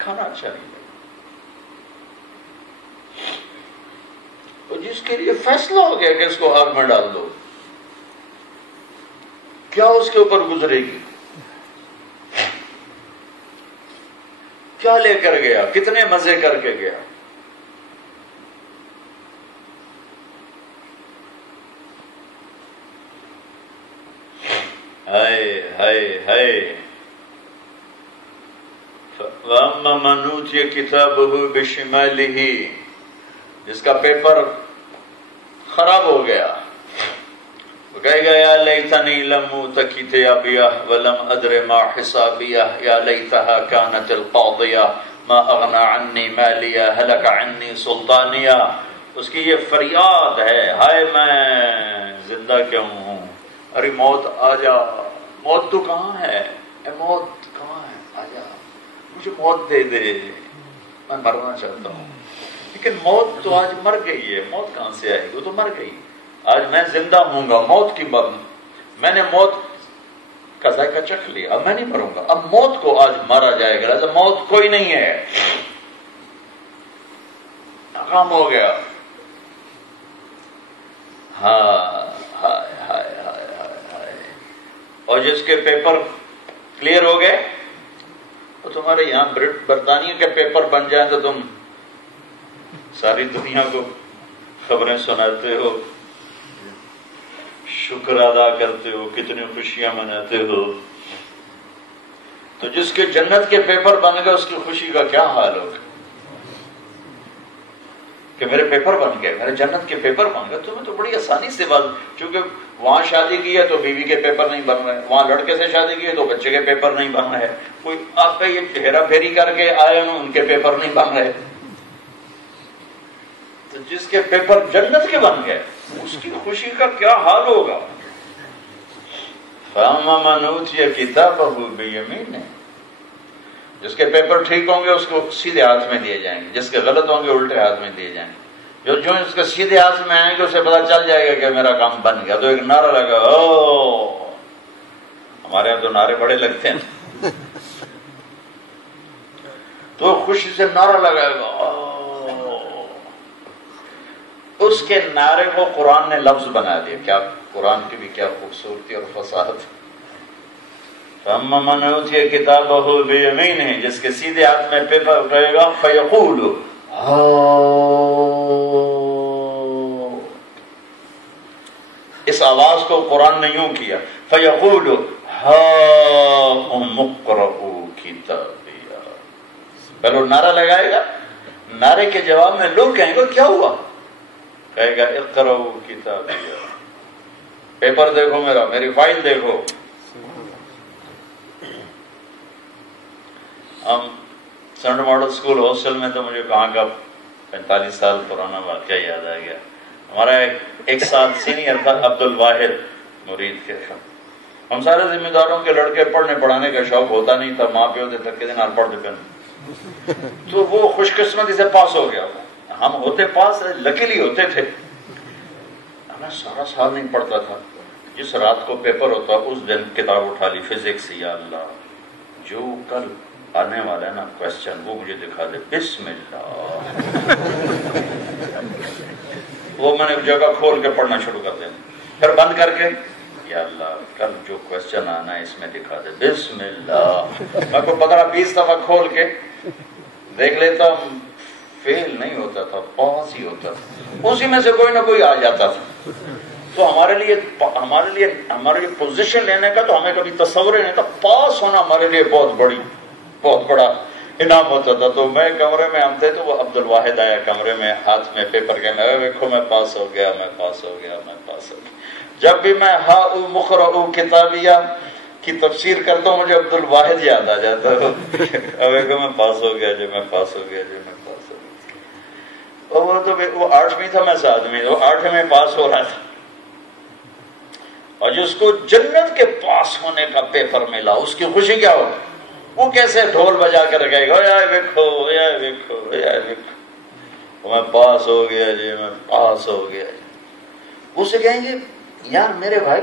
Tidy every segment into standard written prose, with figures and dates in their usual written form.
کھانا اچھا نہیں لگا. تو جس کے لیے فیصلہ ہو گیا کہ اس کو آگ میں ڈال دو، کیا اس کے اوپر گزرے گی، کیا لے کر گیا، کتنے مزے کر کے گیا. ہائے ہائے ہائے. وَأَمَّا مَنْ أُوتِيَ كِتَابَهُ بِشِمَالِهِ، جس کا پیپر خراب ہو گیا، وہ کہے گا یا لیتنی لم اوت کتابیہ ولم ادر ما حسابیہ یا لیتہا کانت القاضیہ ما اغنی عنی مالیہ ہلک عنی سلطانیہ. اس کی یہ فریاد ہے، ہائے میں زندہ کیوں ہوں، ارے موت آ جا. موت تو کہاں ہے، اے موت کہاں ہے، آ جا مجھے موت دے دے، میں مرنا چاہتا ہوں. لیکن موت تو آج مر گئی ہے، موت کہاں سے آئے گی، وہ تو مر گئی. آج میں زندہ ہوں گا، موت کی بات، میں نے موت کا ذائقہ چکھ لیا، اب میں نہیں مروں گا، اب موت کو آج مارا جائے گا. لہذا موت کوئی نہیں ہے، ناکام ہو گیا. ہائے ہائے ہائے ہائے ہائے. اور جس کے پیپر کلیئر ہو گئے، تو تمہارے یہاں برطانیہ کے پیپر بن جائیں تو تم ساری دنیا کو خبریں سناتے ہو، شکر ادا کرتے ہو، کتنی خوشیاں مناتے ہو. تو جس کے جنت کے پیپر بن گئے اس کی خوشی کا کیا حال ہوگا کہ میرے پیپر بن گئے، میرے جنت کے پیپر بن گئے. تمہیں تو بڑی آسانی سے بات، چونکہ وہاں شادی کی ہے تو بیوی کے پیپر نہیں بن رہے، وہاں لڑکے سے شادی کی ہے تو بچے کے پیپر نہیں بن رہے، کوئی آپ کا یہ ہیرا پھیری کر کے آئے ہیں ان کے پیپر نہیں بن رہے. تو جس کے پیپر جنت کے بن گئے اس کی خوشی کا کیا حال ہوگا. فَأَمَّا مَنْ أُوتِيَ كِتَابَهُ بِيَمِينِهِ، جس کے پیپر ٹھیک ہوں گے اس کو سیدھے ہاتھ میں دیے جائیں گے، جس کے غلط ہوں گے الٹے ہاتھ میں دیے جائیں گے. جو اس کے سیدھے ہاتھ میں آئیں گے اسے پتا چل جائے گا کہ میرا کام بن گیا، تو ایک نعرہ لگا. او ہمارے یہاں تو نعرے بڑے لگتے ہیں، تو خوشی سے نعرہ لگائے گا. اس کے نعرے کو قرآن نے لفظ بنا دیا. کیا قرآن کی بھی کیا خوبصورتی اور فصاحت. فَأَمَّا مَنْ أُوتِيَ كِتَابَهُ بِيَمِينِهِ، جس کے سیدھے ہاتھ میں پیپر رہے گا، فَيَقُولُ اس آواز کو قرآن نے یوں کیا، فَيَقُولُ هَاؤُمُ اقْرَءُوا كِتَابِيَهْ. پہلے نعرہ لگائے گا، نعرے کے جواب میں لوگ کہیں گے کیا ہوا، کہے گا اقرؤوا کتابیہ، پیپر دیکھو میرا، میری فائل دیکھو. ہم سینٹ ماڈل اسکول ہاسٹل میں، تو مجھے کہاں کا 45 سال پرانا واقعہ یاد آ گیا. ہمارا ایک سال سینئر تھا عبد الواحد مرید کے. ہم سارے ذمہ داروں کے لڑکے پڑھنے پڑھانے کا شوق ہوتا نہیں تھا، ماں پیو دے تک کے دن پڑھتے پہ، تو وہ خوش قسمتی سے پاس ہو گیا. ہم ہوتے پاس لکیلی ہوتے تھے، ہمیں سارا سال نہیں پڑھتا تھا. جس رات کو پیپر ہوتا اس دن کتاب اٹھا لی فزکس، یا اللہ جو کل آنے والا ہے نا کوشچن وہ مجھے دکھا دے، بسم اللہ. وہ میں نے جگہ کھول کے پڑھنا شروع کر دیا، پھر بند کر کے یا اللہ کل جو کوشچن آنا ہے اس میں دکھا دے، بسم اللہ. میں کو 15-20 دفعہ کھول کے دیکھ لیتا، فیل نہیں ہوتا تھا، پاس ہی ہوتا تھا، اسی میں سے کوئی نہ کوئی آ جاتا تھا. تو ہمارے لیے پوزیشن لینے کا تو ہمیں کبھی تصور ہی نہیں تھا. پاس ہونا ہمارے لیے بہت بڑا انعام ہوتا تھا. تو میں کمرے میں ہم تھے، تو وہ عبد الواحد آیا کمرے میں، ہاتھ میں پیپر کے، میں دیکھو میں پاس ہو گیا، میں پاس ہو گیا، میں پاس ہو گیا. جب بھی میں ہاؤ مقرؤ کتابیہ کی تفسیر کرتا ہوں مجھے عبد الواحد یاد آ جاتا ہے. میں پاس ہو گیا جی، میں پاس ہو گیا جی، میں پاس ہو گیا. اور وہ 8ویں تھا، میں 7ویں، وہ 8ویں میں پاس ہو رہا تھا. اور جس کو جنت کے پاس ہونے کا پیپر ملا اس کی خوشی کیا ہو، وہ کیسے ڈھول بجا کر کہے گا ویکھو ویکھو ویکھو میں پاس ہو گیا جی، میں پاس ہو گیا جی. اسے کہیں گے یار میرے بھائی،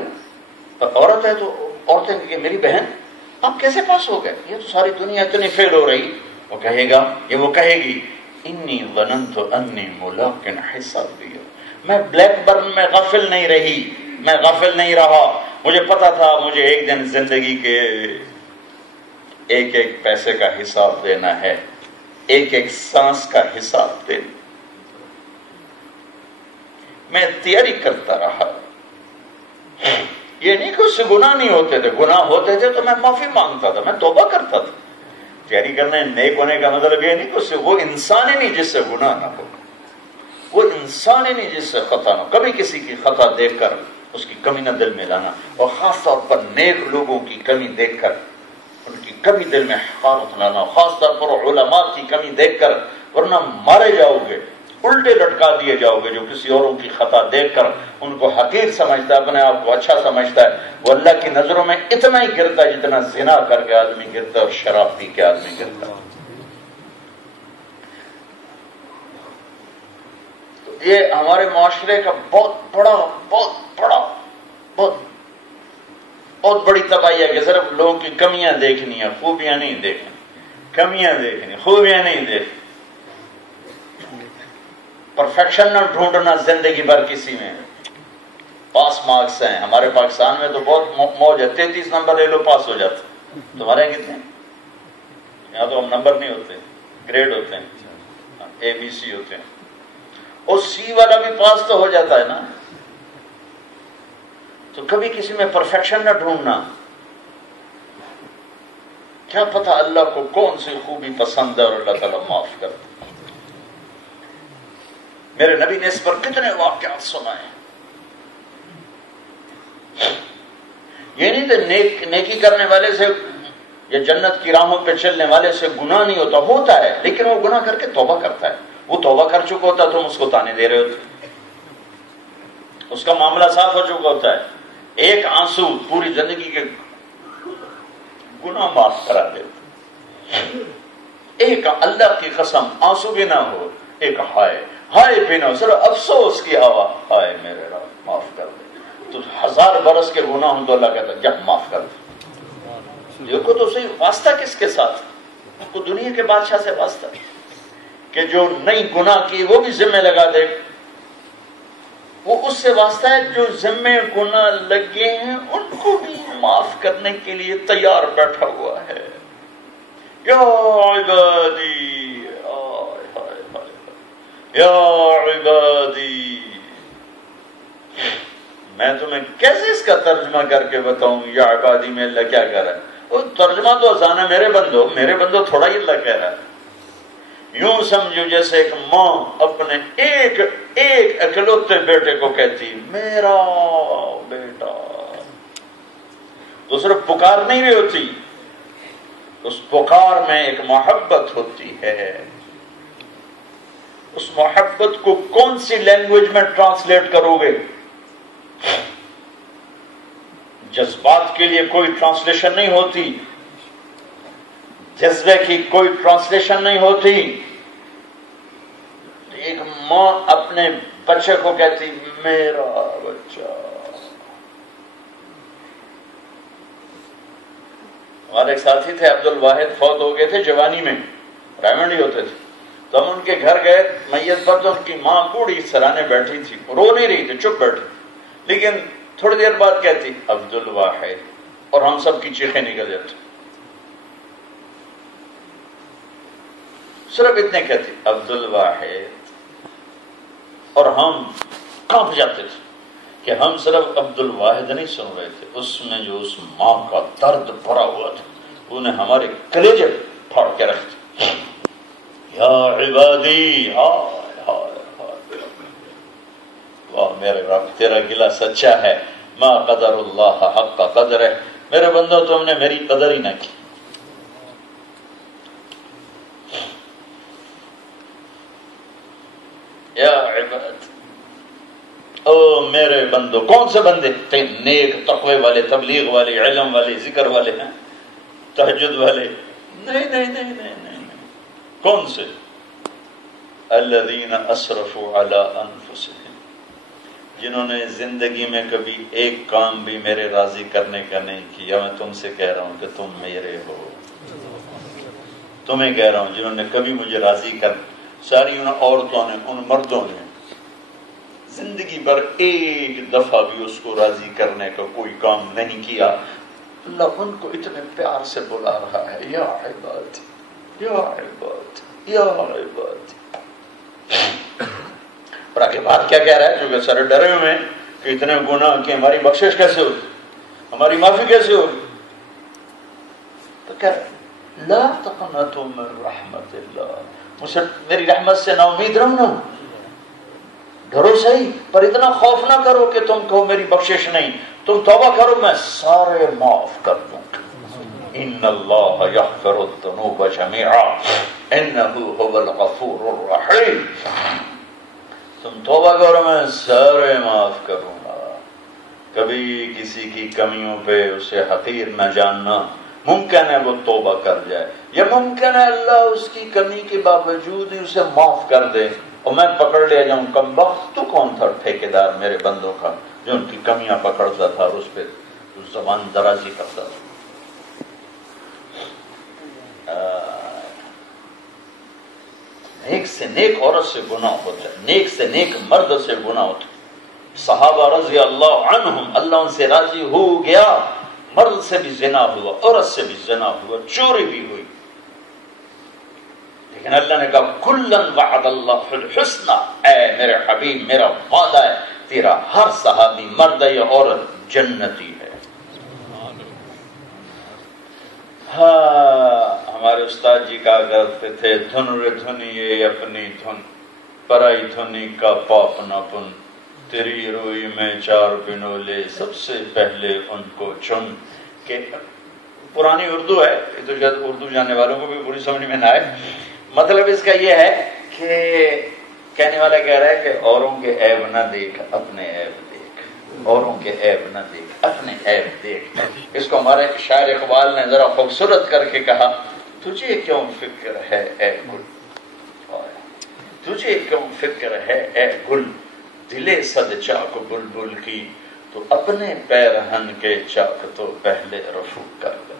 عورت ہے تو عورتیں کہ میری بہن آپ کیسے پاس ہو گئے، یہ تو ساری دنیا اتنی فیل ہو رہی، وہ کہے گا یا وہ کہے گی انی ظننت انی ملاق حسابی، میں بلیک برن میں غافل نہیں رہی، میں غافل نہیں رہا، مجھے پتا تھا مجھے ایک دن زندگی کے ایک ایک پیسے کا حساب دینا ہے، ایک ایک سانس کا حساب دینا، میں تیاری کرتا رہا۔ یہ نہیں کہ اس سے گناہ نہیں ہوتے تھے، گناہ ہوتے تھے تو میں معافی مانگتا تھا، میں توبہ کرتا تھا۔ تیاری کرنا نیک ہونے کا مطلب یہ نہیں کہ اس سے وہ انسان ہی نہیں جس سے گناہ نہ ہو، وہ انسان ہی نہیں جس سے خطا نہ ہو۔ کبھی کسی کی خطا دیکھ کر اس کی کمی نہ دل میں لانا، اور خاص طور پر نیک لوگوں کی کمی دیکھ کر ان کی کمی دل میں حقارت لانا، خاص طور پر علماء کی کمی دیکھ کر، ورنہ مارے جاؤ گے، الٹے لٹکا دیے جاؤ گے۔ جو کسی اوروں کی خطا دیکھ کر ان کو حقیر سمجھتا ہے، اپنے آپ کو اچھا سمجھتا ہے، وہ اللہ کی نظروں میں اتنا ہی گرتا ہے جتنا زنا کر کے آدمی گرتا ہے اور شراب پی کے آدمی گرتا ہے۔ تو یہ ہمارے معاشرے کا بہت بڑی تباہی ہے کہ صرف لوگوں کی کمیاں دیکھنی ہیں، خوبیاں نہیں دیکھنی، کمیاں دیکھنی، خوبیاں نہیں دیکھنی، پرفیکشن نہ ڈھونڈنا زندگی بھر کسی میں۔ پاس مارکس ہیں ہمارے پاکستان میں تو بہت موج ہے، 33 نمبر لے لو پاس ہو جاتا۔ تمہارے یہاں کتنے؟ یہاں تو ہم نمبر نہیں ہوتے، گریڈ ہوتے ہیں، اے بی سی ہوتے ہیں، اور سی والا بھی پاس تو ہو جاتا ہے نا۔ تو کبھی کسی میں پرفیکشن نہ ڈھونڈنا، کیا پتہ اللہ کو کون سی خوبی پسند ہے اور اللہ تعالیٰ معاف کرتا۔ میرے نبی نے اس پر کتنے واقعات سنائے۔ یہ نہیں کہ نیکی کرنے والے سے یا جنت کی راہوں پہ چلنے والے سے گناہ نہیں ہوتا، ہوتا ہے، لیکن وہ گناہ کر کے توبہ کرتا ہے، وہ توبہ کر چکا ہوتا ہے، تم اس کو تانے دے رہے ہوتے، اس کا معاملہ صاف ہو چکا ہوتا ہے، ایک آنسو پوری زندگی کے گناہ معاف کرا دیتا۔ ایک اللہ کی قسم آنسو بھی نہ ہو، ایک ہائے بھی نہ ہو، صرف افسوس کی آواز، ہائے میرے رب معاف کر دے۔ تو 1000 برس کے گناہ ہوں تو اللہ کہتا ہے جب معاف کر دے۔ دیکھو تو صحیح، واسطہ کس کے ساتھ؟ کو دنیا کے بادشاہ سے واسطہ کہ جو نئی گناہ کی وہ بھی ذمہ لگا دے، وہ اس سے واسطہ ہے جو ذمہ گناہ لگے ہیں ان کو بھی معاف کرنے کے لیے تیار بیٹھا ہوا ہے۔ یا عبادی یا عبادی، میں تمہیں کیسے اس کا ترجمہ کر کے بتاؤں یا عبادی میں اللہ کیا کہہ رہا ہے؟ وہ ترجمہ تو آسان ہے، میرے بندو تھوڑا ہی اللہ کہہ رہا ہے۔ یوں سمجھو جیسے ایک ماں اپنے ایک اکلوتے بیٹے کو کہتی میرا بیٹا، تو صرف پکار نہیں رہی ہوتی، اس پکار میں ایک محبت ہوتی ہے۔ اس محبت کو کون سی لینگویج میں ٹرانسلیٹ کرو گے؟ جذبات کے لیے کوئی ٹرانسلیشن نہیں ہوتی، جذبے کی کوئی ٹرانسلیشن نہیں ہوتی۔ ایک ماں اپنے بچے کو کہتی میرا بچہ۔ ہمارے ایک ساتھی تھے عبد الواحد، فوت ہو گئے تھے جوانی میں، رائمنڈ ہی ہوتے تھے، تو ہم ان کے گھر گئے میت پر، تو ان کی ماں بوڑھی سرانے بیٹھی تھی، رو نہیں رہی تھی، چپ بیٹھی، لیکن تھوڑی دیر بعد کہتی عبد الواحد، اور ہم سب کی چیخیں نکل جاتی، صرف اتنے کہتی عبد الواحد، اور ہم کانپ جاتے تھے کہ ہم صرف عبد الواحد نہیں سن رہے تھے، اس میں جو اس ماں کا درد بھرا ہوا تھا انہیں ہمارے کلیجے پھاڑ کے رکھ دیا۔ یا عبادی، واہ میرے رب تیرا گلہ سچا ہے، ما قدر اللہ حق قدر ہے، میرے بندو تم نے میری قدر ہی نہ کی۔ یا عباد، او میرے بندو، کون سے بندے؟ نیک، تقوی والے، تبلیغ والے، علم والے، ذکر والے ہیں، تہجد والے؟ نہیں، کون سے؟ الذین اسرفوا علی انفسہم، جنہوں نے زندگی میں کبھی ایک کام بھی میرے راضی کرنے کا نہیں کیا۔ میں تم سے کہہ رہا ہوں کہ تم میرے ہو، تمہیں کہہ رہا ہوں جنہوں نے کبھی مجھے راضی کر، ساری ان عورتوں نے، ان مردوں نے زندگی بھر ایک دفعہ بھی اس کو راضی کرنے کا کوئی کام نہیں کیا، اللہ ان کو اتنے پیار سے بلا رہا ہے، یا عباد یا عباد یا عباد۔ اور آگے بات کیا کہہ رہا ہے؟ کیونکہ سارے ڈرے ہوئے ہیں کہ اتنے گناہ کی ہماری بخشش کیسے ہوگی، ہماری معافی کیسے ہوگی؟ تو کہہ رہا ہے لا تقنطوا من رحمت اللہ، مجھے میری رحمت سے نا امید رہنا، ڈرو صحیح پر اتنا خوف نہ کرو کہ تم کہو میری بخشش نہیں، تم توبہ کرو میں سارے معاف کر دوں۔ ان اللہ یغفر الذنوب جميعا انہ هو الغفور الرحیم، تم توبہ کرو میں سارے معاف کروں گا۔ کبھی کسی کی کمیوں پہ اسے حقیر نہ جاننا، ممکن ہے وہ توبہ کر جائے، یا ممکن ہے اللہ اس کی کمی کے باوجود ہی اسے معاف کر دے اور میں پکڑ لیا جاؤں کم بخت، تو کون تھا ٹھیکیدار میرے بندوں کا جو ان کی کمیاں پکڑتا تھا اور اس پہ زبان درازی کرتا تھا۔ نیک سے نیک عورت سے گناہ ہوتا ہے، نیک سے نیک مرد سے گناہ ہوتا ہے۔ صحابہ رضی اللہ عنہم، اللہ ان سے راضی ہو گیا، مرد سے بھی زنا ہوا، عورت سے بھی زنا ہوا، چوری بھی ہوئی، لیکن اللہ نے کہا کلن وعد اللہ الحسنى، اے میرے حبیب میرا وعدہ ہے تیرا ہر صحابی مرد یا عورت جنتی ہے۔ ہاں ہمارے استاد جی کہا کرتے تھے دھن رے دھنیے اپنی دھن، پرائی دھنی کا پاپ نہ پن، تیری روئی میں چار پنولے سب سے پہلے ان کو چن۔ کہ پرانی اردو ہے، یہ تو شاید اردو جاننے والوں کو بھی پوری سمجھ میں نہ آئے، مطلب اس کا یہ ہے کہ کہنے والا کہہ رہا ہے کہ اوروں کے عیب نہ دیکھ اپنے عیب دیکھ، اوروں کے عیب نہ دیکھ اپنے عیب دیکھ۔ اس کو ہمارے شاعر اقبال نے ذرا خوبصورت کر کے کہا تجھے کیوں فکر ہے اے گل، تجھے کیوں فکر ہے اے گل، دلے صد چاک بلبل کی، تو اپنے پیرہن کے چاک تو پہلے رفو کر لے۔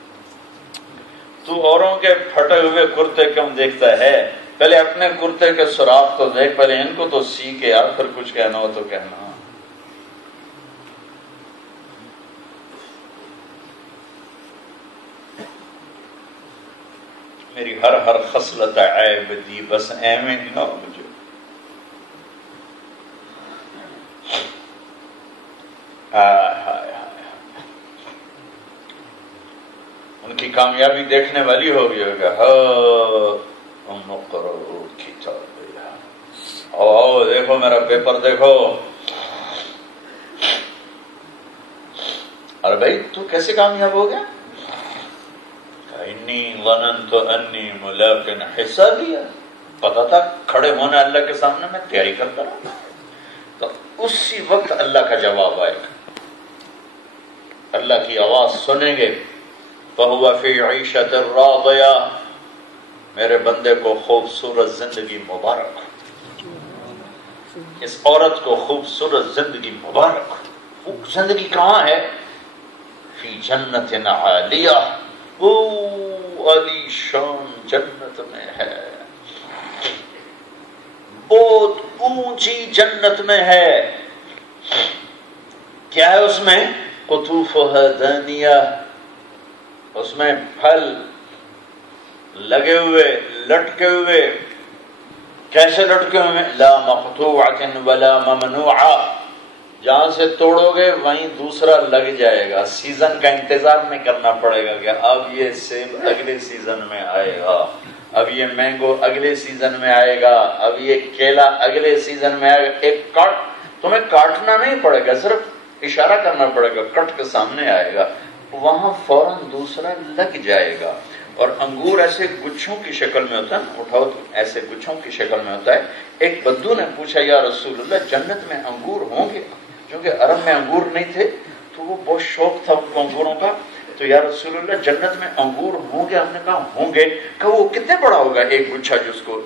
تو اوروں کے پھٹے ہوئے کرتے کیوں دیکھتا ہے، پہلے اپنے کرتے کے سراخ تو دیکھ، پہلے ان کو تو سی کے یار، پھر کچھ کہنا ہو تو کہنا۔ میری ہر ہر خصلت عیب دی، بس ایویں نہ مجھے۔ ان کی کامیابی دیکھنے والی ہوگی ہوگا، او دیکھو میرا پیپر دیکھو، ارے بھائی تو کیسے کامیاب ہو گیا؟ انی ظننت انی ملاق حسابیہ، پتا تھا کھڑے ہونا اللہ کے سامنے میں تیاری کرتا رہا، تو اسی وقت اللہ کا جواب آئے گا، اللہ کی آواز سنیں گے، فَهُوَ فِي عِيشَةٍ رَاضِيَةٍ، میرے بندے کو خوبصورت زندگی مبارک، اس عورت کو خوبصورت زندگی مبارک۔ زندگی کہاں ہے؟ فی جنت عالیہ، وہ علی شان جنت میں ہے، بہت اونچی جنت میں ہے۔ کیا ہے اس میں؟ قطوفها دانیہ، اس میں پھل لگے ہوئے، لٹکے ہوئے۔ کیسے لٹکے ہوئے؟ لا مقطوعۃ ولا ممنوعہ، جہاں سے توڑو گے وہیں دوسرا لگ جائے گا، سیزن کا انتظار نہیں کرنا پڑے گا کہ اب یہ سیب اگلے سیزن میں آئے گا، اب یہ مینگو اگلے سیزن میں آئے گا، اب یہ کیلا اگلے سیزن میں آئے گا۔ ایک کٹ تمہیں کاٹنا نہیں پڑے گا، صرف اشارہ کرنا پڑے گا، کٹ کے سامنے آئے گا، وہاں فوراً دوسرا لگ جائے گا۔ اور انگور ایسے گچھوں کی شکل میں ہوتا ہے، اٹھاؤ تو ایسے گچھوں کی شکل میں ہوتا ہے۔ ایک بدو نے پوچھا یا رسول اللہ جنت میں انگور ہوں گے؟ کیونکہ عرب میں انگور نہیں تھے تو وہ بہت شوق تھا ان کو انگوروں کا، تو یا رسول اللہ جنت میں انگور ہوں گے؟ ہم نے کہا ہوں گے۔ کہ وہ کتنے بڑا ہوگا ایک گچھا، جس کو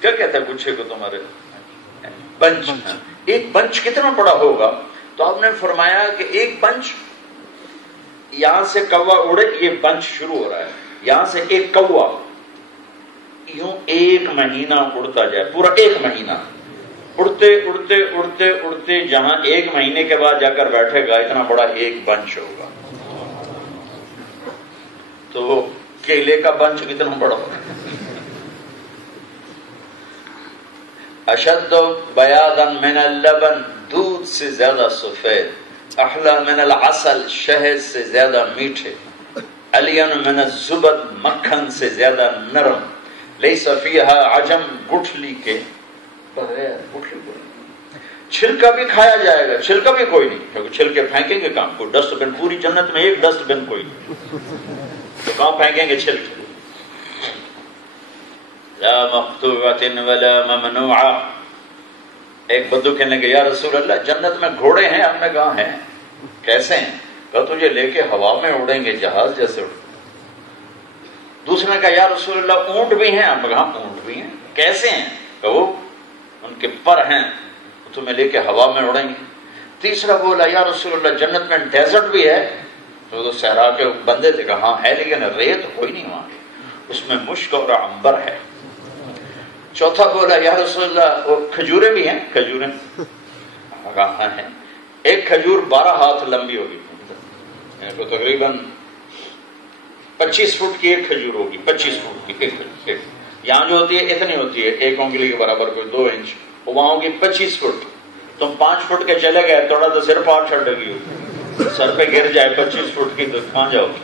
کیا کہتے ہیں گچھے کو تمہارے؟ بنچ۔ ایک بنچ کتنا بڑا ہوگا؟ تو آپ نے فرمایا کہ ایک بنچ، یہاں سے کوا اڑے، یہ بنچ شروع ہو رہا ہے، یہاں سے ایک کوا یوں ایک مہینہ اڑتا جائے، پورا ایک مہینہ اڑتے اڑتے اڑتے اڑتے جہاں ایک مہینے کے بعد جا کر بیٹھے گا اتنا بڑا ایک بنچ ہوگا. تو کیلے کا بنچ کتنا بڑا ہوگا؟ اشد بیاضا من اللبن، دودھ سے زیادہ سفید، احلی من العسل، شہد سے زیادہ میٹھے، الین من الزبد، مکھن سے زیادہ نرم، لیس فیہا عجم، گٹھلی کے بغیر. گٹھلی کوئی نہیں، چھلکا بھی کھایا جائے گا، چھلکا بھی کوئی نہیں، کیونکہ چھلکے پھینکیں گے کہاں؟ کوئی ڈسٹ بن پوری جنت میں ایک ڈسٹ بن کوئی نہیں، تو کہاں پھینکیں گے چھلکے؟ لا مقطوعۃ ولا ممنوعہ. ایک بدو کہنے کہ یا رسول اللہ جنت میں گھوڑے ہیں. ہم نے کہا ہیں. کیسے ہیں؟ کہا تجھے لے کے ہوا میں اڑیں گے جہاز جیسے اڑیں. دوسرے نے کہا یا رسول اللہ اونٹ بھی ہیں. ہم نے کہا اونٹ بھی ہیں. کیسے ہیں؟ کہ وہ ان کے پر ہیں تمہیں لے کے ہوا میں اڑیں گے. تیسرا بولا یا رسول اللہ جنت میں ڈیزرٹ بھی ہے. تو صحرا کے بندے تھے. کہا ہاں ہے لیکن ریت کوئی نہیں وہاں، اس میں مشک اور عنبر ہے. چوتھا بولا یا رسول اللہ وہ کھجوریں بھی ہیں. کھجوریں؟ کہاں ہیں. ایک کھجور 12 ہاتھ لمبی ہوگی، تو تقریباً 25 فٹ کی ایک کھجور ہوگی. 25 فٹ کی ایک کھجور. یہاں جو ہوتی ہے اتنی ہوتی ہے، 1 انگلی کے برابر، کوئی 2 انچ. وہاں ہوگی 25 فٹ. تم 5 فٹ کے چلے گئے تھوڑا تو سر پار چھڑ گی، سر پہ گر جائے 25 فٹ کی تو کہاں جاؤ گی.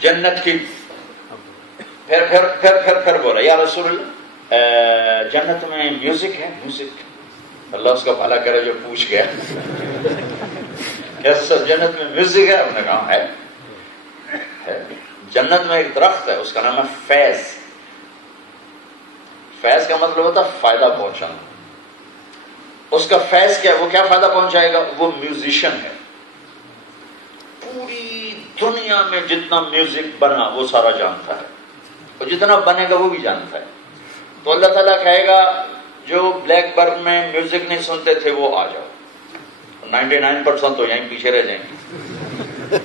جنت کی پھر بولا یا رسول اللہ جنت میں میوزک ہے. میوزک؟ اللہ اس کا بھلا کرے جو پوچھ گیا کیسا جنت میں میوزک ہے. ہم نے کہا ہے. جنت میں ایک درخت ہے اس کا نام ہے فیض. فیض کا مطلب ہوتا ہے فائدہ پہنچانا. اس کا فیض کیا ہے؟ وہ کیا فائدہ پہنچائے گا؟ وہ میوزیشن ہے. پوری دنیا میں جتنا میوزک بنا وہ سارا جانتا ہے، اور جتنا بنے گا وہ بھی جانتا ہے. تو اللہ تعالیٰ کہے گا جو بلیک برن میں میوزک نہیں سنتے تھے وہ آ جاؤ. 99% تو یہیں پیچھے رہ جائیں گے،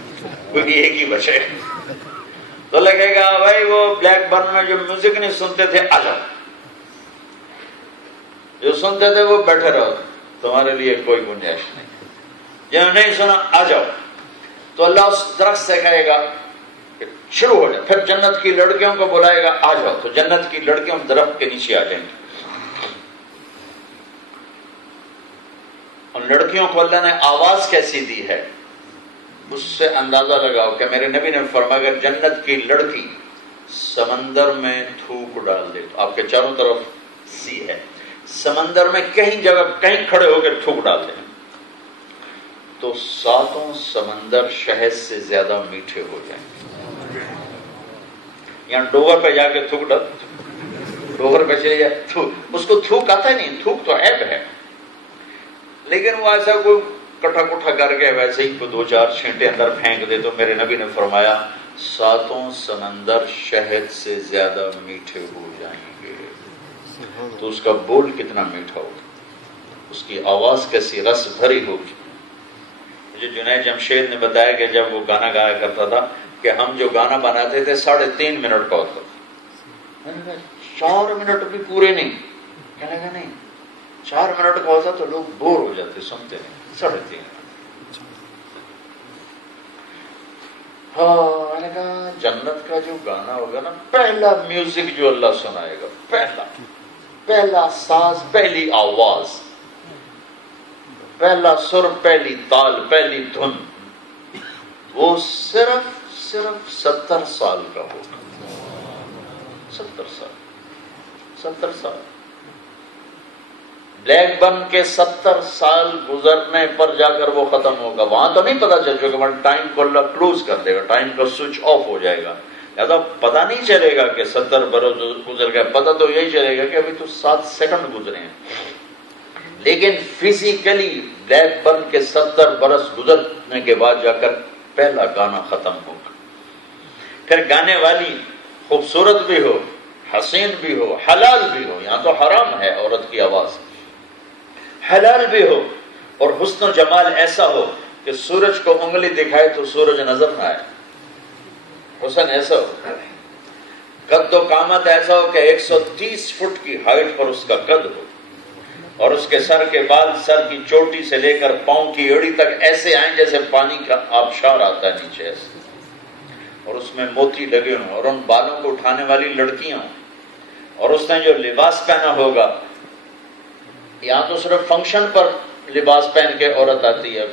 کوئی ایک ہی بچے. تو اللہ کہے گا بھائی وہ بلیک برن میں جو میوزک نہیں سنتے تھے آ جاؤ. جو سنتے تھے وہ بیٹھے رہو، تمہارے لیے کوئی گنجائش نہیں. جنہوں نے نہیں سنا آ جاؤ. تو اللہ اس درخت سے کہے گا شروع ہو جائے. پھر جنت کی لڑکیوں کو بلائے گا آ جاؤ. تو جنت کی لڑکیوں درخت کے نیچے آ جائیں گے. ان لڑکیوں کو اللہ نے آواز کیسی دی ہے اس سے اندازہ لگاؤ کہ میرے نبی نے فرمایا اگر جنت کی لڑکی سمندر میں تھوک ڈال دے تو آپ کے چاروں طرف سی ہے، سمندر میں کہیں جگہ کہیں کھڑے ہو کے تھوک ڈال دیں تو 7 سمندر شہد سے زیادہ میٹھے ہو جائیں گے. یہاں ڈوگر پہ جا کے تھوک ڈال، ڈوگر پہ چلے جائے تھوک، اس کو تھوک آتا ہی نہیں. تھوک تو عیب ہے، لیکن وہ ایسا کوئی کٹھا کٹھا کر کے ویسے ہی 2-4 چھینٹے اندر پھینک دے. تو میرے نبی نے فرمایا 7 سمندر شہد سے زیادہ میٹھے ہو جائیں گے. تو اس کا بول کتنا میٹھا ہوگا، اس کی آواز کیسی رس بھری ہوگی. مجھے جنید جمشید نے بتایا کہ جب وہ گانا گایا کرتا تھا کہ ہم جو گانا بناتے تھے 3.5 منٹ کا ہوتا تھا. 4 منٹ بھی پورے نہیں. کہنے لگا نہیں 4 منٹ کا ہوتا تو لوگ بور ہو جاتے سنتے نہیں. 3.5 منٹ. ہاں میں نے کہا جنت کا جو گانا ہوگا نا، پہلا میوزک جو اللہ سنائے گا، پہلا ساز، پہلی آواز، پہلا سر، پہلی تال، پہلی دھن، وہ صرف 70 سال کا ہوگا. 70 سال. بلیک برن کے 70 سال گزرنے پر جا کر وہ ختم ہوگا. وہاں تو نہیں پتا چل چکا، ٹائم کو اللہ کلوز کر دے گا، ٹائم کا سوئچ آف ہو جائے گا. لہٰذا پتا نہیں چلے گا کہ 70 برس گزر گئے. پتا تو یہی چلے گا کہ ابھی تو 7 سیکنڈ گزرے ہیں. لیکن فزیکلی بلیک برن کے 70 برس گزرنے کے بعد جا کر پہلا گانا ختم ہوگا. پھر گانے والی خوبصورت بھی ہو، حسین بھی ہو، حلال بھی ہو. یہاں تو حرام ہے عورت کی آواز. حلال بھی ہو اور حسن و جمال ایسا ہو کہ سورج کو انگلی دکھائے تو سورج نظر نہ آئے. حسن ایسا ہو. قد و قامت ایسا ہو کہ 130 فٹ کی ہائٹ پر اس کا قد ہو، اور اس کے سر کے بال سر کی چوٹی سے لے کر پاؤں کی ایڑی تک ایسے آئیں جیسے پانی کا آبشار آتا ہے نیچے ایسے، اور اس میں موتی لگے ہوں، اور ان بالوں کو اٹھانے والی لڑکیاں ہوں، اور اس نے جو لباس پہنا ہوگا، یہاں تو صرف فنکشن پر لباس پہن کے عورت آتی ہے،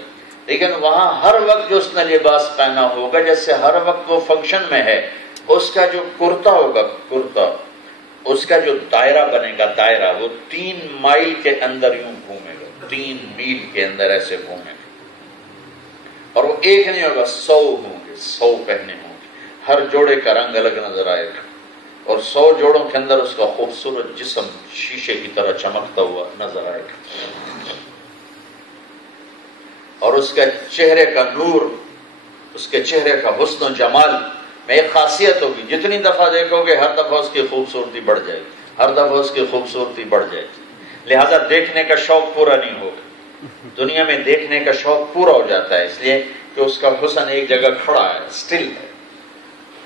لیکن وہاں ہر وقت جو اس نے لباس پہنا ہوگا، جیسے ہر وقت وہ فنکشن میں ہے، اس کا جو کرتا ہوگا، کرتا اس کا جو دائرہ بنے گا، دائرہ وہ 3 مائل کے اندر یوں گھومے گا، 3 میل کے اندر ایسے گھومے گا، اور وہ ایک نہیں ہوگا، 100 ہوں گے، 100 پہنے ہوں گے، ہر جوڑے کا رنگ الگ نظر آئے گا، اور 100 جوڑوں کے اندر اس کا خوبصورت جسم شیشے کی طرح چمکتا ہوا نظر آئے گا، اور اس کے چہرے کا نور، اس کے چہرے کا حسن و جمال میں ایک خاصیت ہوگی، جتنی دفعہ دیکھو گے ہر دفعہ اس کی خوبصورتی بڑھ جائے گی، ہر دفعہ اس کی خوبصورتی بڑھ جائے گی، لہذا دیکھنے کا شوق پورا نہیں ہوگا۔ دنیا میں دیکھنے کا شوق پورا ہو جاتا ہے اس لیے کہ اس کا حسن ایک جگہ کھڑا ہے، سٹل ہے،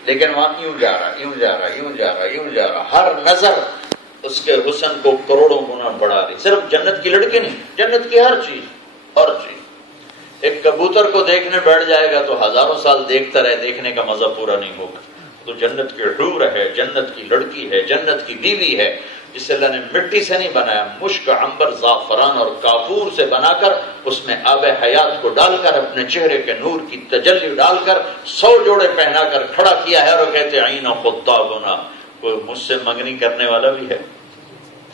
لیکن وہاں یوں جا رہا، یوں جا رہا، یوں جا رہا، یوں جا رہا، ہر نظر اس کے حسن کو کروڑوں گنا بڑھا رہی، صرف جنت کی لڑکی نہیں، جنت کی ہر چیز، ہر چیز۔ ایک کبوتر کو دیکھنے بیٹھ جائے گا تو ہزاروں سال دیکھتا رہے، دیکھنے کا مزہ پورا نہیں ہوگا۔ تو جنت کی حور ہے، جنت کی لڑکی ہے، جنت کی بیوی ہے، جسے اللہ نے مٹی سے نہیں بنایا، مشک، عنبر، زعفران اور کافور سے بنا کر اس میں آب حیات کو ڈال کر اپنے چہرے کے نور کی تجلی ڈال کر 100 جوڑے پہنا کر کھڑا کیا ہے، اور کہتے عین خطابنا، کوئی مجھ سے منگنی کرنے والا بھی ہے،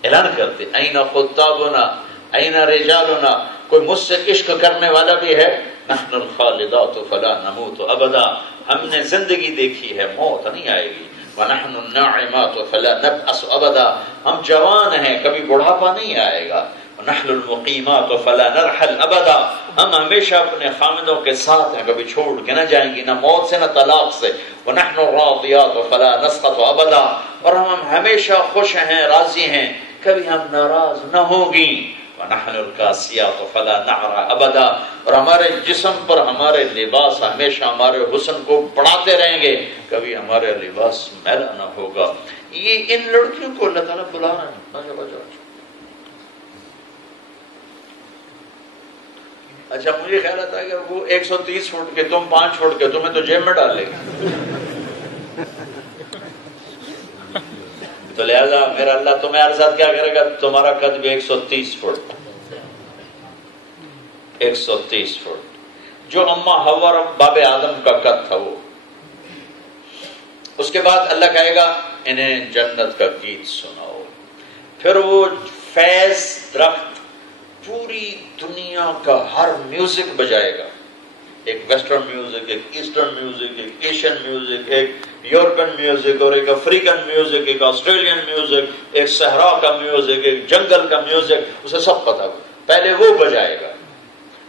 اعلان کرتے عین خطابنا عین رجالنا، کوئی مجھ سے عشق کرنے والا بھی ہے، نحن الخالدات فلا نموت ابدا، ہم نے زندگی دیکھی ہے، موت نہیں آئے گی، ونحن الناعمات فلا نبأس ابدا، ہم جوان ہیں، کبھی بڑھاپا نہیں آئے گا، ونحن المقیمات فلا نرحل ابدا، ہم ہمیشہ اپنے خامدوں کے ساتھ ہیں، کبھی چھوڑ کے نہ جائیں گی، نہ موت سے نہ طلاق سے، ونحن الراضیات فلا نسقط ابدا، اور ہم ہمیشہ خوش ہیں، راضی ہیں، کبھی ہم ناراض نہ ہوگی، وَنَحْنُ الْقَاسِيَاتُ فَلَا نَعْرَى أَبَدًا، اور ہمارے جسم پر ہمارے لباس ہمیشہ ہمارے حسن کو بڑھاتے رہیں گے، کبھی ہمارے لباس میلا نہ ہوگا۔ یہ ان لڑکیوں کو اللہ تعالیٰ بلا رہا ہے۔ اچھا مجھے خیال آتا ہے کہ وہ 130 فٹ کے، تم 5 فٹ کے، تمہیں تو جیب میں ڈال لے گا، تو لہذا میرا اللہ تمہارے ساتھ کیا کرے گا، تمہارا قد بھی 130 فٹ، 130 فٹ، جو اما حوا اور باب آدم کا قد تھا وہ۔ اس کے بعد اللہ کہے گا انہیں جنت کا گیت سناؤ، پھر وہ فیض درخت پوری دنیا کا ہر میوزک بجائے گا، ایک ویسٹرن میوزک، ایک ایسٹرن میوزک، ایک ایشین میوزک، ایک یورپین میوزک، اور ایک افریقن میوزک، ایک آسٹریلین میوزک، ایک صحرا کا میوزک، ایک جنگل کا میوزک، اسے سب پتہ ہو، پہلے وہ بجائے گا،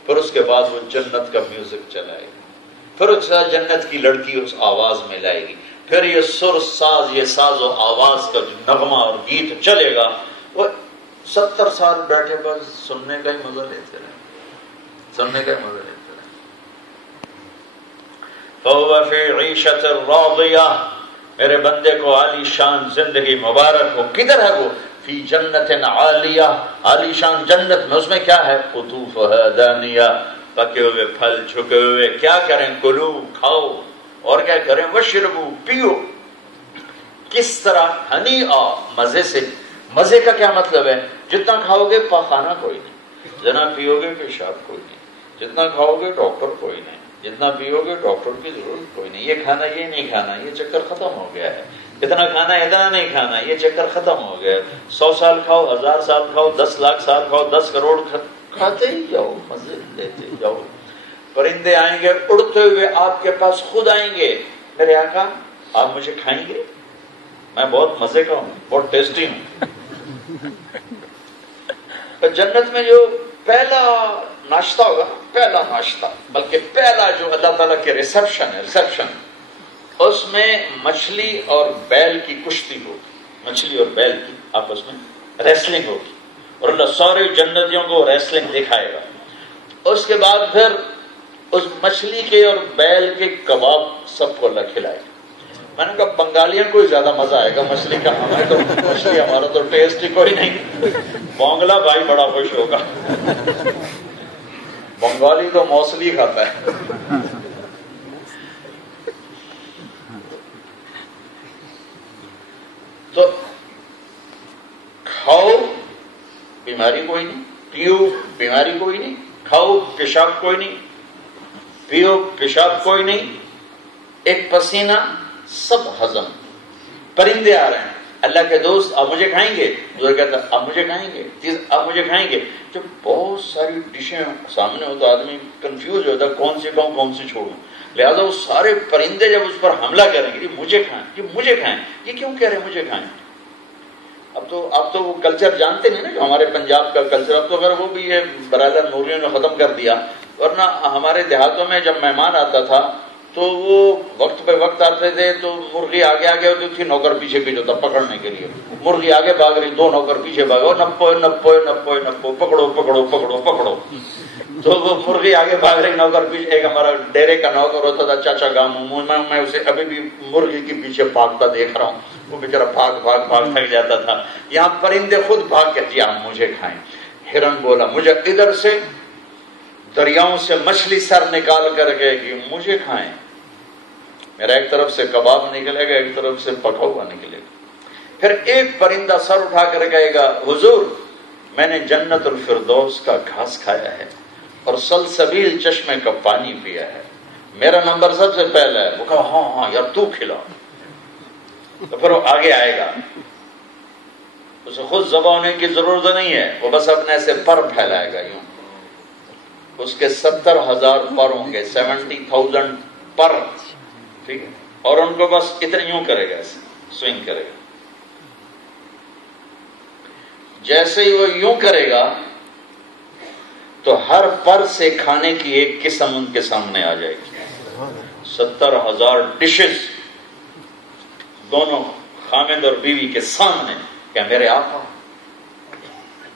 پھر اس کے بعد وہ جنت کا میوزک چلائے گا، پھر اس کے بعد جنت کی لڑکی اس آواز میں لائے گی، پھر یہ سر ساز، یہ ساز و آواز کا جو نغمہ اور گیت چلے گا، وہ 70 سال بیٹھے بس سننے کا ہی مزہ لیتے رہے، سننے کا ہی مزہ لیتے رہے۔ فَهُوَ فِي عِيشَةٍ رَاضِيَةٍ، میرے بندے کو عالی شان زندگی مبارک ہو، کدھر ہے وہ؟ فی جنت عالیہ، عالی شان جنت میں، اس میں کیا ہے؟ قطوفها دانیہ، پکے ہوئے پھل جھکے ہوئے، کیا کریں؟ کلو، کھاؤ، اور کیا کریں؟ وشربو، پیو، کس طرح؟ ہنی آ، مزے سے۔ مزے کا کیا مطلب ہے؟ جتنا کھاؤ گے پاخانہ کوئی نہیں، جتنا پیو گے پیشاب کوئی نہیں، جتنا کھاؤ گے ڈاکٹر کوئی نہیں، جتنا پیو گے ڈاکٹر کی ضرورت کوئی نہیں، یہ کھانا یہ نہیں کھانا، یہ چکر ختم ہو گیا ہے، اتنا کھانا اتنا نہیں کھانا، یہ چکر ختم ہو گیا ہے، 100 سال کھاؤ، 1000 سال کھاؤ، 10 لاکھ سال کھاؤ، 10 کروڑ کھاتے ہی جاؤ، مزے لیتے جاؤ۔ پرندے آئیں گے اڑتے ہوئے آپ کے پاس خود آئیں گے، میرے آقا آپ مجھے کھائیں گے، میں بہت مزے کا ہوں، بہت ٹیسٹی ہوں۔ جنت میں جو پہلا ناشتہ ہوگا، پہلا ناشتہ، بلکہ پہلا جو اللہ تعالیٰ کے ریسپشن ہے، ریسپشن، اس میں مچھلی اور بیل کی کشتی ہوگی، مچھلی اور بیل کی آپس میں ریسلنگ ہوگی، اور اللہ سارے جنتیوں کو ریسلنگ دکھائے گا۔ اس کے بعد پھر اس مچھلی کے اور بیل کے کباب سب کو اللہ کھلائے گا، میں نے کہا بنگالیوں کو ہی زیادہ مزہ آئے گا مچھلی کا، ہمیں تو مچھلی ہمارا تو ٹیسٹ ہی کوئی نہیں. بونگلا بھائی بڑا خوش ہوگا، بنگالی تو موصلی کھاتا ہے. تو کھاؤ بیماری کوئی نہیں، پیو بیماری کوئی نہیں، کھاؤ پیشاب کوئی نہیں، پیو پیشاب کوئی نہیں، ایک پسینہ سب ہضم. پرندے آ رہے ہیں، اللہ کے دوست آپ مجھے کھائیں گے، دوسرا کہتا ہے آپ مجھے کھائیں گے، آپ مجھے کھائیں گے. جب بہت ساری ڈشیں سامنے ہو تو آدمی کنفیوز ہوتا ہے کون سی کھاؤں کون سی چھوڑوں. لہذا وہ سارے پرندے جب اس پر حملہ کریں گے، مجھے کھائیں، یہ مجھے کھائیں، یہ کیوں کہہ رہے ہیں مجھے کھائیں. اب تو وہ کلچر جانتے نہیں نا جو ہمارے پنجاب کا کلچر. اب تو اگر وہ بھی یہ برادر نوریوں نے ختم کر دیا، ورنہ ہمارے دیہاتوں میں جب مہمان آتا تھا تو وہ وقت پہ وقت آتے تھے تو مرغی آگے آگے ہوتی تھی، نوکر پیچھے پیچھے ہوتا پکڑنے کے لیے. مرغی آگے بھاگ رہی، دو نوکر پیچھے بھاگو، نپو نپو نپو نپو، پکڑو پکڑو پکڑو پکڑو. تو وہ مرغی آگے بھاگ رہی، نوکر پیچھے. ایک ہمارا ڈیرے کا نوکر ہوتا تھا چاچا گامو، میں اسے ابھی بھی مرغی کے پیچھے بھاگتا دیکھ رہا ہوں. وہ بیچارہ بھاگ بھاگ بھاگ تھک جاتا تھا. یہاں پرندے خود بھاگ کے جی آپ مجھے کھائیں. ہرن بولا مجھے ادھر سے دریاؤں سے مچھلی سر نکال کر کے کہ مجھے کھائیں. میرا ایک طرف سے کباب نکلے گا، ایک طرف سے پکا ہوا نکلے گا. پھر ایک پرندہ سر اٹھا کر کہے گا حضور میں نے جنت الفردوس کا گھاس کھایا ہے اور سلسبیل چشمے کا پانی پیا ہے، میرا نمبر سب سے پہلا ہے. وہ کہا ہاں ہاں یار تو کھلا. تو پھر وہ آگے آئے گا، اسے خود ذبح ہونے کی ضرورت نہیں ہے، وہ بس اپنے ایسے پر پھیلائے گا یوں. اس کے 70,000 پر ہوں گے، 70,000 پر، ٹھیک ہے. اور ان کو بس اتنا یوں کرے گا، ایسے سوئنگ کرے گا. جیسے ہی وہ یوں کرے گا تو ہر پر سے کھانے کی ایک قسم ان کے سامنے آ جائے گی. 70,000 ڈشز دونوں خامد اور بیوی کے سامنے. کیا میرے آقا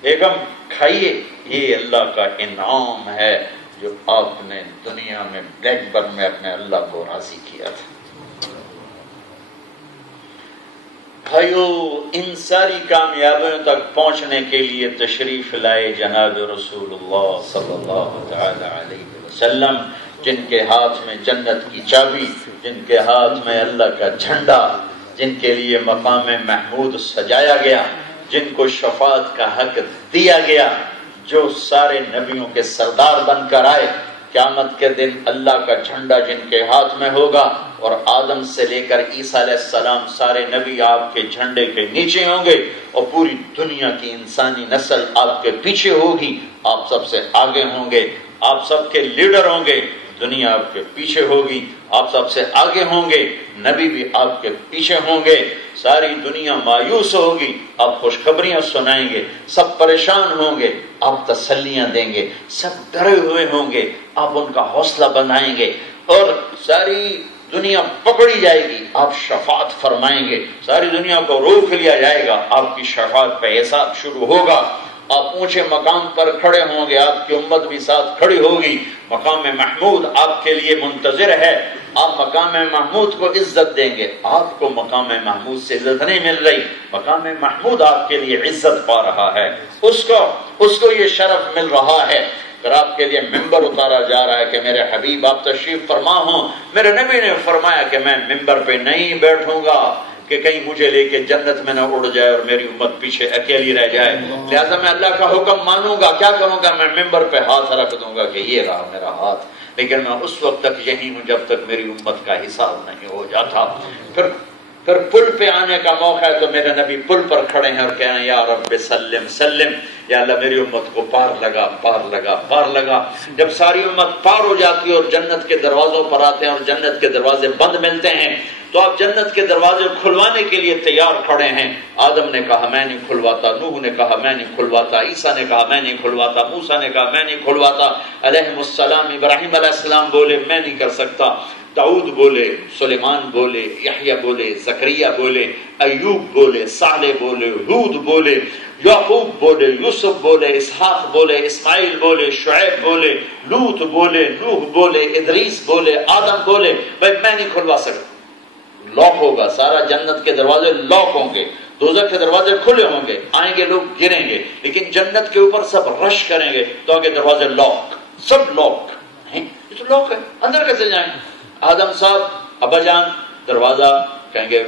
بیگم کھائیے، یہ اللہ کا انعام ہے جو آپ نے دنیا میں بلیک برن میں اپنے اللہ کو راضی کیا تھا. بھائیو ان ساری کامیابیوں تک پہنچنے کے لیے تشریف لائے جناب رسول اللہ صلی اللہ تعالی علیہ وسلم، جن کے ہاتھ میں جنت کی چابی، جن کے ہاتھ میں اللہ کا جھنڈا، جن کے لیے مقام محمود سجایا گیا، جن کو شفاعت کا حق دیا گیا، جو سارے نبیوں کے سردار بن کر آئے. قیامت کے دن اللہ کا جھنڈا جن کے ہاتھ میں ہوگا، اور آدم سے لے کر عیسیٰ علیہ السلام سارے نبی آپ کے جھنڈے کے نیچے ہوں گے، اور پوری دنیا کی انسانی نسل آپ کے پیچھے ہوگی. آپ سب سے آگے ہوں گے، آپ سب کے لیڈر ہوں گے. دنیا آپ کے پیچھے ہوگی، آپ سب سے آگے ہوں گے، نبی بھی آپ کے پیچھے ہوں گے. ساری دنیا مایوس ہوگی، آپ خوشخبریاں سنائیں گے. سب پریشان ہوں گے، آپ تسلیاں دیں گے. سب ڈرے ہوئے ہوں گے، آپ ان کا حوصلہ بنائیں گے. اور ساری دنیا پکڑی جائے گی، آپ شفاعت فرمائیں گے. ساری دنیا کو روک لیا جائے گا، آپ کی شفاعت پہ حساب شروع ہوگا. آپ اونچے مقام پر کھڑے ہوں گے، آپ کی امت بھی ساتھ کھڑی ہوگی. مقام محمود آپ کے لیے منتظر ہے. آپ مقام محمود کو عزت دیں گے. آپ کو مقام محمود سے عزت نہیں مل رہی، مقام محمود آپ کے لیے عزت پا رہا ہے. اس کو یہ شرف مل رہا ہے. اگر آپ کے لیے ممبر اتارا جا رہا ہے کہ میرے حبیب آپ تشریف فرما ہوں، میرے نبی نے فرمایا کہ میں ممبر پہ نہیں بیٹھوں گا کہ کہیں مجھے لے کے جنت میں نہ اڑ جائے اور میری امت پیچھے اکیلی رہ جائے. لہذا میں اللہ کا حکم مانوں گا. کیا کروں گا؟ میں ممبر پہ ہاتھ رکھ دوں گا کہ یہ رہا میرا ہاتھ، لیکن میں اس وقت تک یہی ہوں جب تک میری امت کا حساب نہیں ہو جاتا. پھر پل پہ آنے کا موقع ہے تو میرے نبی پل پر کھڑے ہیں اور کہہ رہے ہیں یا رب سلم سلم، یا اللہ میری امت کو پار لگا پار لگا پار لگا. جب ساری امت پار ہو جاتی ہے اور جنت کے دروازوں پر آتے ہیں اور جنت کے دروازے بند ملتے ہیں تو آپ جنت کے دروازے کھلوانے کے لیے تیار کھڑے ہیں. آدم نے کہا میں نہیں کھلواتا، نوح نے کہا میں نہیں کھلواتا، عیسیٰ نے کہا میں نہیں کھلواتا، موسیٰ نے کہا میں نہیں کھلواتا، علیہ السلام، ابراہیم علیہ السلام بولے میں نہیں کر سکتا، داؤد بولے، سلیمان بولے، یحییٰ بولے، زکریا بولے، ایوب بولے، صالح بولے، ہود بولے، یعقوب بولے، یوسف بولے، اسحاق بولے، اسماعیل بولے، شعیب بولے، لوط بولے، نوح بولے، ادریس بولے، آدم بولے. بھائی میں نہیں کھلوا سکتا. لاک ہوگا، سارا جنت کے دروازے لاک ہوں گے، دوزخ کے دروازے کھلے ہوں گے، آئیں گے لوگ گریں گے، لیکن جنت کے اوپر سب رش کریں گے تو آگے دروازے لاک، سب لاک ہیں، یہ تو لاک ہے، اندر کیسے جائیں؟ آدم صاحب ابا جان دروازہ کہیں گے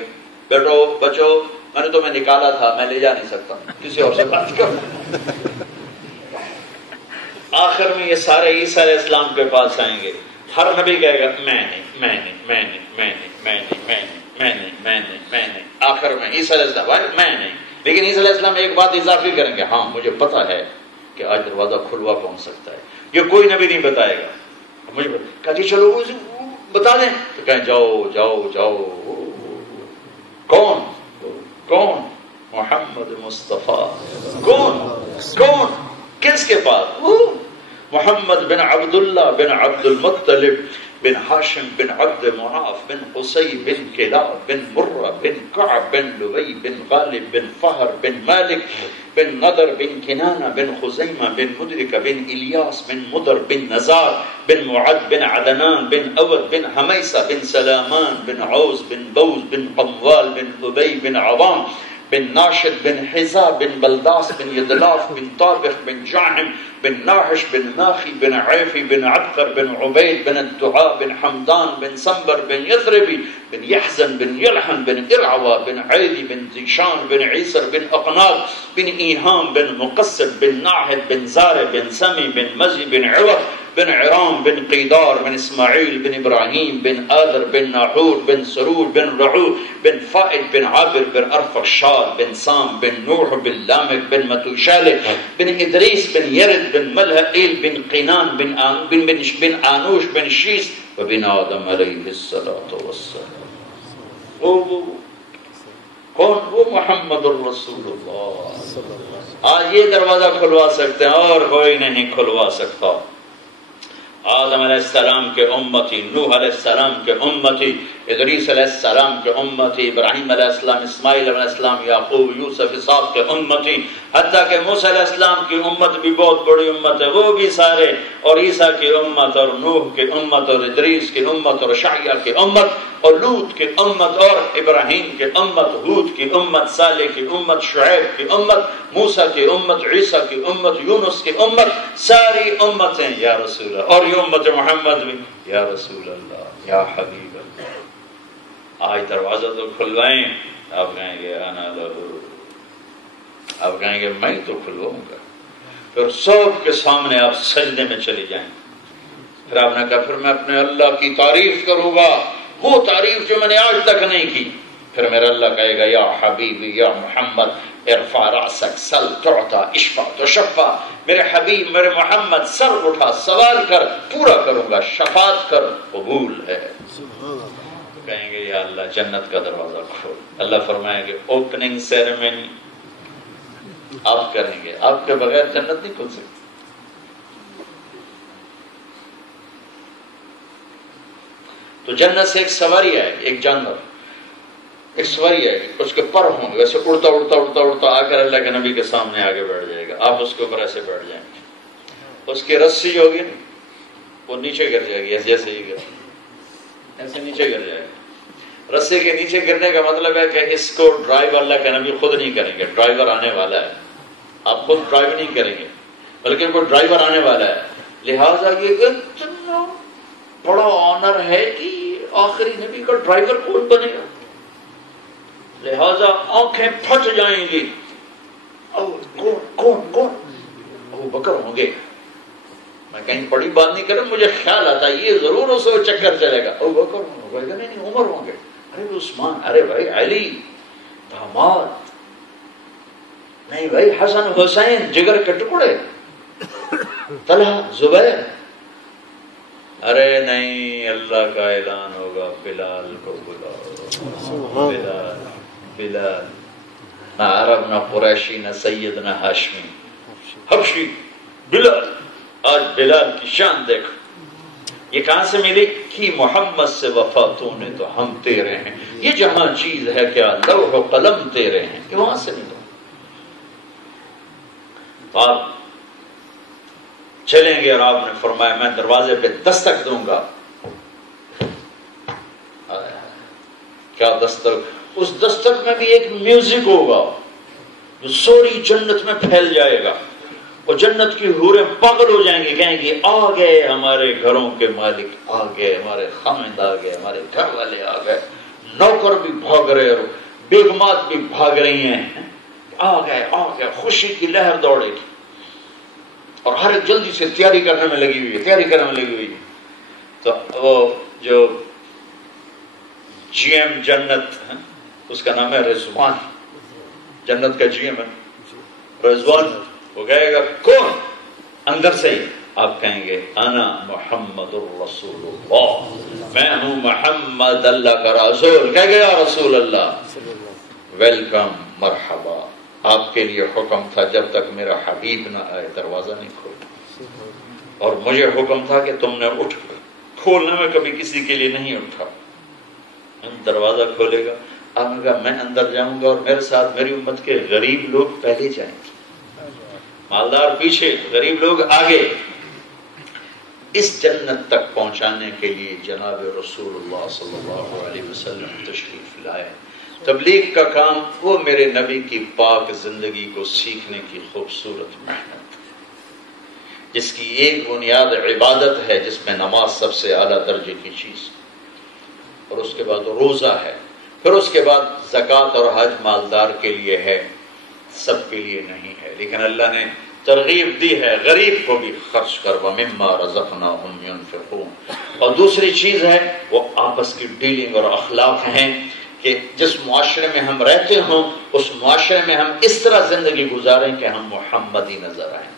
بیٹو بچو میں نے تمہیں نکالا تھا، میں لے جا نہیں سکتا، کسی اور سے بات کرو۔ آخر میں یہ سارے عیسیٰ علیہ السلام کے پاس آئیں گے، ہر نبی کہے گا میں نہیں میں نہیں میں نہیں میں نہیں میں نہیں میں نہیں میں نہیں میں نہیں میں نہیں، آخر میں عیسیٰ علیہ السلام بھائی میں نہیں، لیکن عیسیٰ علیہ السلام ایک بات اضافی کریں گے، ہاں مجھے پتا ہے کہ آج دروازہ کھلوا پہنچ سکتا ہے، یہ کوئی نبی نہیں بتائے گا، مجھے کہا جی چلو بتا دیں، تو کہیں جاؤ جاؤ جاؤ، کون کون؟ محمد مصطفیٰ، کون کون کس کے پاس؟ محمد بن عبداللہ بن عبد المطلب بن ہاشم بن عبد مناف بن قصی بن کلاب بن مرہ بن کعب بن لبی بن غالب بن فہر بن مالک بن نضر بن کنانہ بن خزیمہ بن مدرکہ بن الیاس بن مدر بن نزار بن معد بن عدنان بن اود بن حمیسہ بن سلامان بن عوز بن بوز بن قموال بن ابی بن عوام بن ناشد بن حزا بن بلداس بن یدلاف بن طابخ بن جاحم بن ناحش بن ناخی بن عیفی بن عبقر بن عبید بن الدعاء بن حمدان بن سنبر بن یثربی بن یحزن بن یلحن بن ارعوا بن عیدی بن زیشان بن عیسر بن اقناب بن ایہام بن مقصد بن ناحد بن زار بن سمی بن مزی بن عوض بن عرام بن قیدار بن اسماعیل بن ابراہیم بن آدر بن ناحور بن سرور بن رعو بن فائد بن عابر بن ارفشاد بن سام بن نوح بن لامک بن متوشالک بن ادریس بن یرد بن ملحئیل بن قینان بن آنوش بن شیس وبن آدم علیہ السلام۔ کون؟ وہ محمد الرسول اللہ۔ آج یہ دروازہ کھلوا سکتے ہیں اور کوئی نہیں کھلوا سکتا۔ آدم علیہ السلام کے امتی، نوح علیہ السلام کے امتی، ادریس علیہ السلام کے امتی، ابراہیم علیہ السلام، اسماعیل علیہ السلام، یعقوب، یوسف، اسحاق کے امتی، حتیٰ کہ موسیٰ علیہ السلام کی امت بھی بہت بڑی امت ہے، وہ بھی سارے، اور عیسیٰ کی امت اور نوح کی امت اور ادریس کی امت اور شعیہ کی امت اور لوط کی امت اور ابراہیم کی امت، ہود کی امت، صالح کی امت، شعیب کی امت، موسیٰ کی امت، عیسیٰ کی امت، یونس کی امت، ساری امتیں یا رسول اللہ، اور یہ امت محمد بھی یا رسول اللہ یا حبیب اللہ۔ آج دروازہ تو کھلوائیں، آپ کہیں گے انا لہو، آپ کہیں گے میں تو کھلواؤں گا، پھر سب کے سامنے آپ سجدے میں چلی جائیں، پھر آپ نے کہا پھر میں اپنے اللہ کی تعریف کروں گا، وہ تعریف جو میں نے آج تک نہیں کی، پھر میرا اللہ کہے گا یا حبیبی یا محمد ارفع رأسک سل تعطا اشفع تشفع، میرے حبیب میرے محمد سر اٹھا سوال کر پورا کروں گا، شفاعت کر قبول ہے۔ کہیں گے یا اللہ جنت کا دروازہ کھول، اللہ فرمائیں گے اوپننگ سیریمنی آپ کریں گے، آپ کے بغیر جنت نہیں کھل سکتی۔ تو جنت سے ایک سواری آئے گی، ایک جانور، ایک سواری آئے گی، اس کے پر ہوں گے، ویسے اڑتا اڑتا اڑتا اڑتا آ کر اللہ کے نبی کے سامنے آگے بیٹھ جائے گا، آپ اس کے اوپر ایسے بیٹھ جائیں گے، اس کی رسی جو ہوگی وہ نیچے گر جائے گی، جیسے ہی گر ایسے نیچے گر جائے گا۔ رسی کے نیچے گرنے کا مطلب ہے کہ اس کو ڈرائیو اللہ کے نبی خود نہیں کریں گے، ڈرائیور آنے والا ہے، آپ خود ڈرائیو نہیں کریں گے بلکہ کوئی ڈرائیور آنے والا ہے، لہٰذا یہ اتنا بڑا آنر ہے کہ آخری نبی کا ڈرائیور کون بنے گا، لہذا آنکھیں پھٹ جائیں گی، کون کون کون؟ ابو بکر ہوں گے، میں کہیں بڑی بات نہیں کروں، مجھے خیال آتا ہے یہ ضرور اس کو چکر چلے گا، ابو بکر ہوں گے، نہیں عمر ہوں گے، ارے عثمان، ارے بھائی علی داماد، نہیں بھائی حسن حسین جگر کے ٹکڑے، طلحہ زبیر، ارے نہیں اللہ کا اعلان ہوگا بلال کو بلاؤ، بلال بلال، نہ عرب نہ قریشی نہ سید نہ ہاشمی، حبشی بلال۔ آج بلال کی شان دیکھو، یہ کہاں سے ملی؟ کہ محمد سے وفا تو نے تو ہم تیرے ہیں، یہ جہاں چیز ہے کیا لوح و قلم تیرے ہیں، یہ وہاں سے ملا۔ آپ چلیں گے اور آپ نے فرمایا میں دروازے پہ دستک دوں گا، کیا دستک، اس دستک میں بھی ایک میوزک ہوگا جو سوری جنت میں پھیل جائے گا، اور جنت کی حوریں پاگل ہو جائیں گے، کہیں گے آ گئے ہمارے گھروں کے مالک، آ گئے ہمارے خاوند، آ گئے ہمارے گھر والے، آ گئے، نوکر بھی بھاگ رہے اور بیگمات بھی بھاگ رہی ہیں، آ گئے، خوشی کی لہر دوڑے گی، اور ہر ایک جلدی سے تیاری کرنے میں لگی ہوئی ہے، تو وہ جو جی ایم جنت، اس کا نام ہے رضوان، جنت کا جی ایم ہے رضوان، وہ کہے گا کون؟ اندر سے ہی آپ کہیں گے انا محمد الرسول اللہ، میں ہوں محمد اللہ کا رسول، کہہ گیا رسول اللہ ویلکم، مرحبا، آپ کے لیے حکم تھا جب تک میرا حبیب نہ آئے دروازہ نہیں کھولنا، اور مجھے حکم تھا کہ تم نے اٹھ کھولنے میں کبھی کسی کے لیے نہیں اٹھا، دروازہ کھولے گا، آپ نے کہا میں اندر جاؤں گا اور میرے ساتھ میری امت کے غریب لوگ پہلے جائیں گے، مالدار پیچھے، غریب لوگ آگے۔ اس جنت تک پہنچانے کے لیے جناب رسول اللہ صلی اللہ علیہ وسلم تشریف لائے۔ تبلیغ کا کام وہ میرے نبی کی پاک زندگی کو سیکھنے کی خوبصورت محنت، جس کی ایک بنیاد عبادت ہے، جس میں نماز سب سے اعلیٰ درجے کی چیز، اور اس کے بعد روزہ ہے، پھر اس کے بعد زکوٰۃ اور حج مالدار کے لیے ہے، سب کے لیے نہیں ہے، لیکن اللہ نے ترغیب دی ہے غریب کو بھی خرچ کر، وَمِمَّا رَزَقْنَاهُمْ يُنْفِقُونَ۔ اور دوسری چیز ہے وہ آپس کی ڈیلنگ اور اخلاق ہیں، کہ جس معاشرے میں ہم رہتے ہوں اس معاشرے میں ہم اس طرح زندگی گزاریں کہ ہم محمدی نظر آئیں،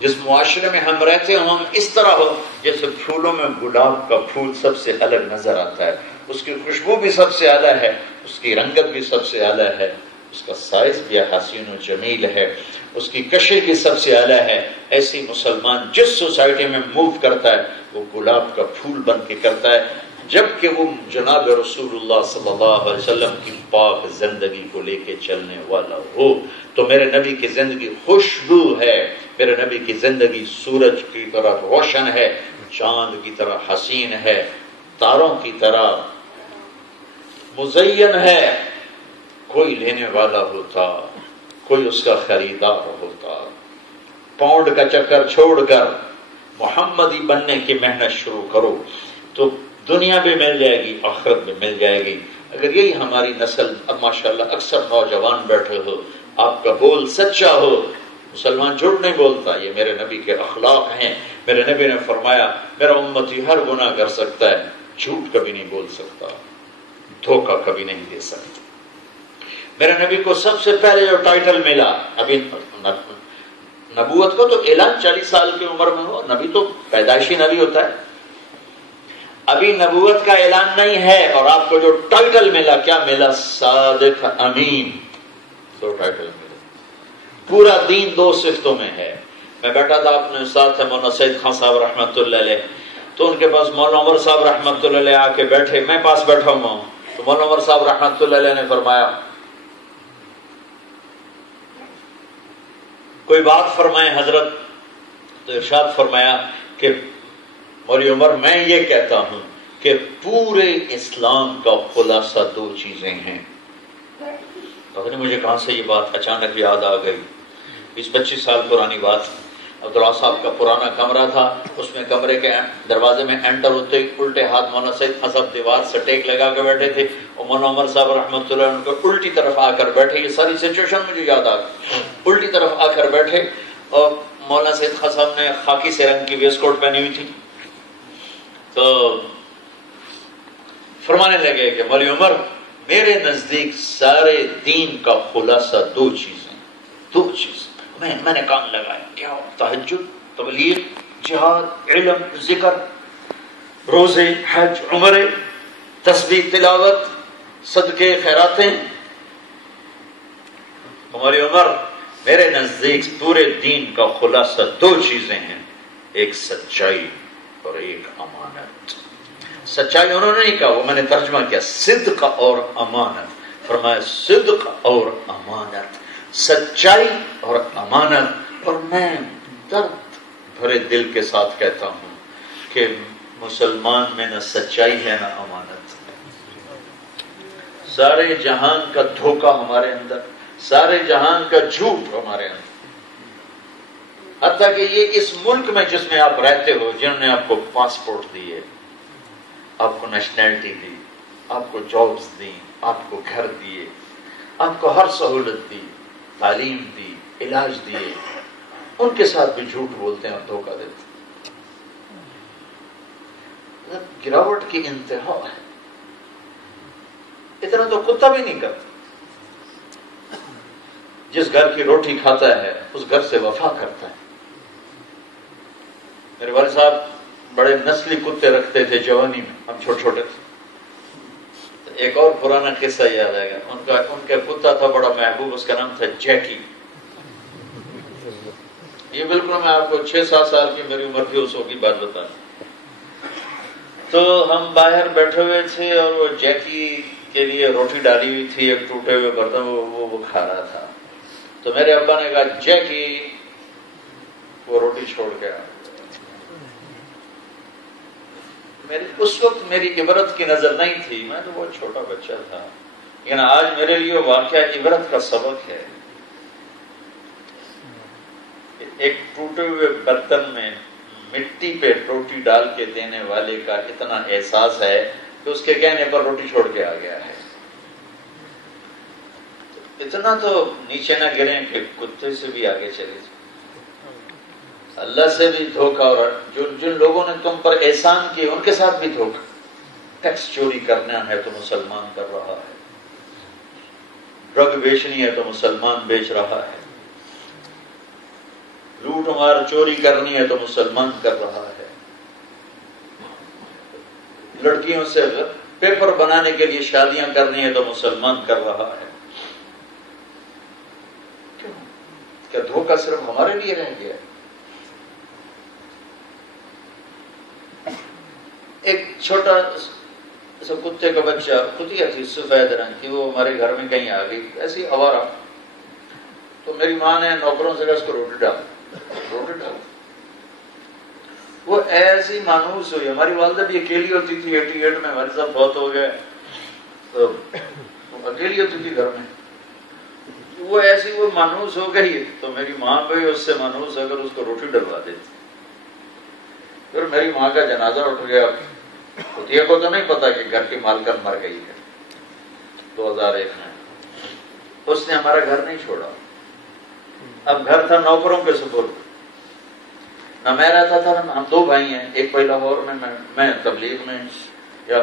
جس معاشرے میں ہم رہتے ہوں ہم اس طرح ہو جیسے پھولوں میں گلاب کا پھول سب سے الگ نظر آتا ہے، اس کی خوشبو بھی سب سے اعلیٰ ہے، اس کی رنگت بھی سب سے اعلیٰ ہے، اس کا سائز بھی حسین و جمیل ہے، اس کی کشش بھی سب سے اعلیٰ ہے۔ ایسی مسلمان جس سوسائٹی میں موو کرتا ہے وہ گلاب کا پھول بن کے کرتا ہے، جبکہ وہ جناب رسول اللہ صلی اللہ علیہ وسلم کی پاک زندگی کو لے کے چلنے والا ہو۔ تو میرے نبی کی زندگی خوشبو ہے، میرے نبی کی زندگی سورج کی طرح روشن ہے، چاند کی طرح حسین ہے، تاروں کی طرح مزین ہے۔ کوئی لینے والا ہوتا، کوئی اس کا خریدار ہوتا، پاؤنڈ کا چکر چھوڑ کر محمدی بننے کی محنت شروع کرو تو دنیا بھی مل جائے گی، آخرت بھی مل جائے گی۔ اگر یہی ہماری نسل، اب ماشاءاللہ اکثر نوجوان بیٹھے ہو، آپ کا بول سچا ہو، مسلمان جھوٹ نہیں بولتا، یہ میرے نبی کے اخلاق ہیں۔ میرے نبی نے فرمایا میرا امتی ہر گناہ کر سکتا ہے، جھوٹ کبھی نہیں بول سکتا، دھوکہ کبھی نہیں دے سکتا۔ میرے نبی کو سب سے پہلے جو ٹائٹل ملا، ابھی نبوت کو تو اعلان 40 سال کی عمر میں ہو، نبی تو پیدائشی نبی ہوتا ہے، ابھی نبوت کا اعلان نہیں ہے، اور آپ کو جو ٹائٹل ملا، کیا ملا؟ صادق امین، دو ٹائٹل ملے۔ پورا دین دو صفتوں میں ہے۔ میں بیٹھا تھا اپنے ساتھ مولانا سید خان صاحب رحمۃ اللہ علیہ، تو ان کے پاس مولانا عمر صاحب رحمۃ اللہ علیہ آ کے بیٹھے، میں پاس بیٹھا ہوں، تو مولانا عمر صاحب رحمۃ اللہ علیہ نے فرمایا کوئی بات فرمائے حضرت، تو ارشاد فرمایا کہ مولوی عمر میں یہ کہتا ہوں کہ پورے اسلام کا خلاصہ دو چیزیں ہیں۔ پتہ نہیں مجھے کہاں سے یہ بات اچانک یاد آ گئی، 20-25 سال پرانی بات۔ عبداللہ صاحب کا پرانا کمرہ تھا، اس میں کمرے کے دروازے میں انٹر ہوتے الٹے ہاتھ مولانا سید صاحب دیوار سے ٹیک لگا کے بیٹھے تھے، اور مولانا عمر صاحب رحمۃ اللہ ان کو الٹی طرف آ کر بیٹھے، یہ ساری سچویشن مجھے یاد آ گئی، الٹی طرف آ کر بیٹھے، اور مولانا سید صاحب نے خاکی سے رنگ کی ویسٹ کوٹ پہنی ہوئی تھی، تو فرمانے لگے کہ مولوی عمر میرے نزدیک سارے دین کا خلاصہ دو چیزیں، میں نے کان لگایا، کیا؟ تہجد، تبلیغ، جہاد، علم، ذکر، روزے، حج، عمرے، تسبیح، تلاوت، صدقے، خیراتیں۔ مولوی عمر میرے نزدیک پورے دین کا خلاصہ دو چیزیں ہیں، ایک سچائی اور ایک امانت۔ سچائی انہوں نے نہیں کہا، وہ میں نے ترجمہ کیا، صدق اور امانت، فرمایا صدق اور امانت، سچائی اور امانت۔ اور میں درد بھرے دل کے ساتھ کہتا ہوں کہ مسلمان میں نہ سچائی ہے نہ امانت، سارے جہان کا دھوکہ ہمارے اندر، سارے جہان کا جھوٹ ہمارے اندر، حتیٰ کہ یہ اس ملک میں جس میں آپ رہتے ہو، جنہوں نے آپ کو پاسپورٹ دیے، آپ کو نیشنلٹی دی، آپ کو جابز دی، آپ کو گھر دیے، آپ کو ہر سہولت دی، تعلیم دی، علاج دیے، ان کے ساتھ بھی جھوٹ بولتے ہیں اور دھوکہ دیتے ہیں۔ گراوٹ کی انتہا ہے، اتنا تو کتا بھی نہیں کرتا۔ جس گھر کی روٹی کھاتا ہے اس گھر سے وفا کرتا ہے۔ میرے والد صاحب بڑے نسلی کتے رکھتے تھے جوانی میں، ہم چھوٹے چھوٹے تھے۔ ایک اور پرانا قصہ یاد آئے گا، ان کا کتا تھا بڑا محبوب، اس کا نام تھا جیکی۔ یہ بالکل میں آپ کو 6-7 سال کی میری عمر تھی اس وقت کی بات بتا رہا ہوں۔ تو ہم باہر بیٹھے ہوئے تھے اور وہ جیکی کے لیے روٹی ڈالی ہوئی تھی ایک ٹوٹے ہوئے برتن، وہ کھا رہا تھا۔ تو میرے ابا نے کہا جیکی وہ روٹی چھوڑ کے آ۔ اس وقت میری عبرت کی نظر نہیں تھی، میں تو بہت چھوٹا بچہ تھا، لیکن آج میرے لیے واقعہ عبرت کا سبق ہے۔ ایک ٹوٹے ہوئے برتن میں مٹی پہ روٹی ڈال کے دینے والے کا اتنا احساس ہے کہ اس کے کہنے پر روٹی چھوڑ کے آ گیا ہے۔ اتنا تو نیچے نہ گریں کہ کتے سے بھی آگے چلے جائیں۔ اللہ سے بھی دھوکہ، اور جن لوگوں نے تم پر احسان کیے ان کے ساتھ بھی دھوکہ۔ ٹیکس چوری کرنا ہے تو مسلمان کر رہا ہے، ڈرگ بیچنی ہے تو مسلمان بیچ رہا ہے، لوٹ مار چوری کرنی ہے تو مسلمان کر رہا ہے، لڑکیوں سے پیپر بنانے کے لیے شادیاں کرنی ہے تو مسلمان کر رہا ہے۔ کیوں؟ کیا دھوکہ صرف ہمارے لیے رہ گیا؟ ایک چھوٹا سا کتے کا بچہ، کتیا تھی سفید رنگ کی، وہ ہمارے گھر میں کہیں آ گئی ایسی آوارہ، تو میری ماں نے نوکروں سے کہا اس کو روٹی ڈال۔ وہ ایسی مانوس ہوئی، ہماری والدہ بھی اکیلی ہوتی تھی، 88 میں ہمارے ساتھ بہت ہو گئے تو اکیلی ہوتی تھی گھر میں، وہ ایسی وہ مانوس ہو گئی تو میری ماں بھی اس سے مانوس اگر اس کو روٹی ڈلوا دیتی۔ پھر میری ماں کا جنازہ اٹھ گیا، کتیا کو تو نہیں پتا کہ گھر کی مالکن مر گئی ہے 2001 میں، اس نے ہمارا گھر نہیں چھوڑا۔ اب گھر تھا نوکروں کے سپرد، نہ میں رہتا تھا، ہم 2 بھائی ہیں، ایک بھائی لاہور میں، میں تبلیغ میں، یا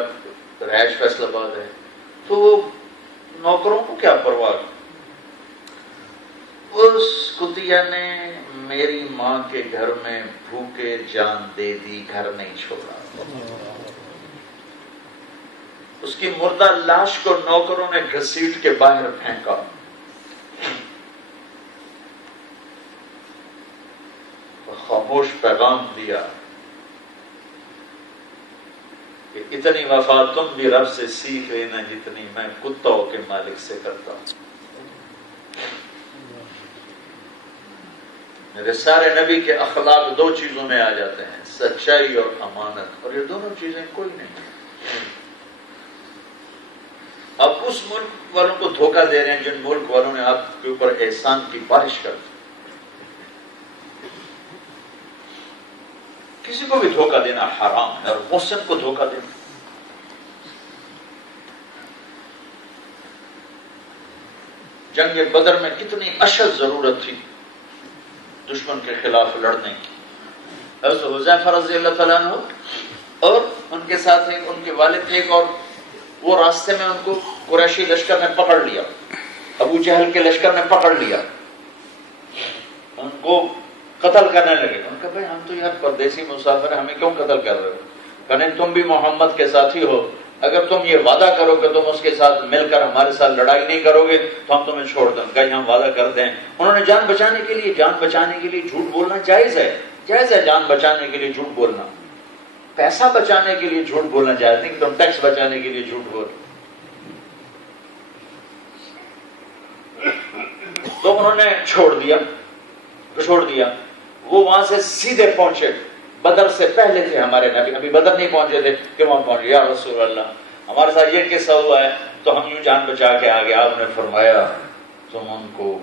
رہائش فیصل آباد ہے، تو وہ نوکروں کو کیا پرواہ۔ اس کتیا نے میری ماں کے گھر میں بھوکے جان دے دی، گھر نہیں چھوڑا۔ اس کی مردہ لاش کو نوکروں نے گھسیٹ کے باہر پھینکا۔ خاموش پیغام دیا کہ اتنی وفا تم بھی رب سے سیکھ لینا جتنی میں کتوں کے مالک سے کرتا ہوں۔ میرے سارے نبی کے اخلاق 2 چیزوں میں آ جاتے ہیں، سچائی اور امانت، اور یہ دونوں چیزیں کوئی نہیں۔ آپ اس ملک والوں کو دھوکہ دے رہے ہیں جن ملک والوں نے آپ کے اوپر احسان کی بارش کر دی۔ کسی کو بھی دھوکہ دینا حرام ہے، اور محسن کو دھوکہ دینا۔ جنگ بدر میں کتنی اشد ضرورت تھی دشمن کے خلاف لڑنے کی۔ حضرت حذیفہ رضی اللہ تعالیٰ عنہ اور ان کے ساتھ ان کے والد ایک، اور وہ راستے میں ان کو قریشی لشکر نے پکڑ لیا، ابو جہل کے لشکر نے پکڑ لیا، ان کو قتل کرنے لگے۔ ان کا بھائی ہم تو یار پردیسی مسافر ہیں، ہمیں کیوں قتل کر رہے ہو؟ کہنے تم بھی محمد کے ساتھی ہو، اگر تم یہ وعدہ کرو کہ تم اس کے ساتھ مل کر ہمارے ساتھ لڑائی نہیں کرو گے تو ہم تمہیں چھوڑ دیں۔ کہیں ہم وعدہ کر دیں۔ انہوں نے جان بچانے کے لیے جھوٹ بولنا جائز ہے، جائز ہے جان بچانے کے لیے جھوٹ بولنا، پیسہ بچانے کے لیے جھوٹ بولنا جائز نہیں کہ تم ٹیکس بچانے کے لیے جھوٹ بول۔ تو انہوں نے چھوڑ دیا۔ وہ وہاں سے سیدھے پہنچے، بدر سے پہلے تھے ہمارے نبی، ابھی بدر نہیں پہنچے تھے کہ وہاں پہنچے۔ یا رسول اللہ، ہمارے ساتھ یہ قصہ ہوا ہے تو ہم یوں جان بچا کے آگے آپ نے فرمایا تم ان کو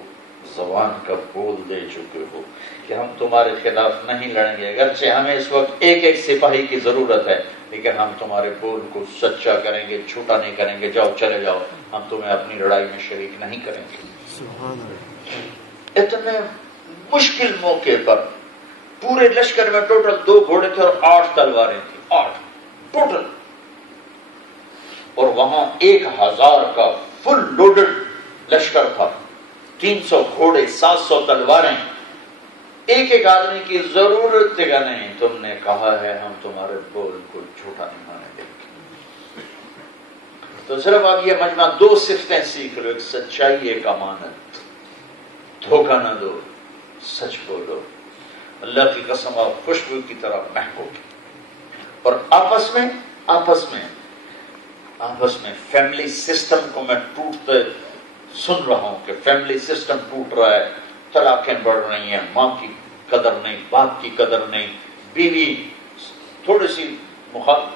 زبان کا بول دے چکے ہو کہ ہم تمہارے خلاف نہیں لڑیں گے، اگرچہ ہمیں اس وقت ایک ایک سپاہی کی ضرورت ہے، لیکن ہم تمہارے بول کو سچا کریں گے، جھوٹا نہیں کریں گے، جاؤ چلے جاؤ، ہم تمہیں اپنی لڑائی میں شریک نہیں کریں گے۔ اتنے مشکل موقع پر پورے لشکر میں ٹوٹل 2 گھوڑے تھے اور 8 تلواریں تھیں، 8 ٹوٹل، اور وہاں 1000 کا فل لوڈڈ لشکر تھا، 300 گھوڑے، 700 تلواریں، ایک ایک آدمی کی ضرورت کا نہیں، تم نے کہا ہے ہم تمہارے بول کو جھوٹا نہیں مانے دیں گے۔ تو صرف آپ یہ مجمع 2 صفتیں سیکھ لو، ایک سچائی، ایک امانت، دھوکہ نہ دو، سچ بولو، اللہ کی قسم آپ خوشبو کی طرح مہکو گے۔ اور آپس میں فیملی سسٹم کو میں ٹوٹتے سن رہا ہوں کہ فیملی سسٹم ٹوٹ رہا ہے، طلاقیں بڑھ رہی ہیں، ماں کی قدر نہیں، باپ کی قدر نہیں، بیوی تھوڑی سی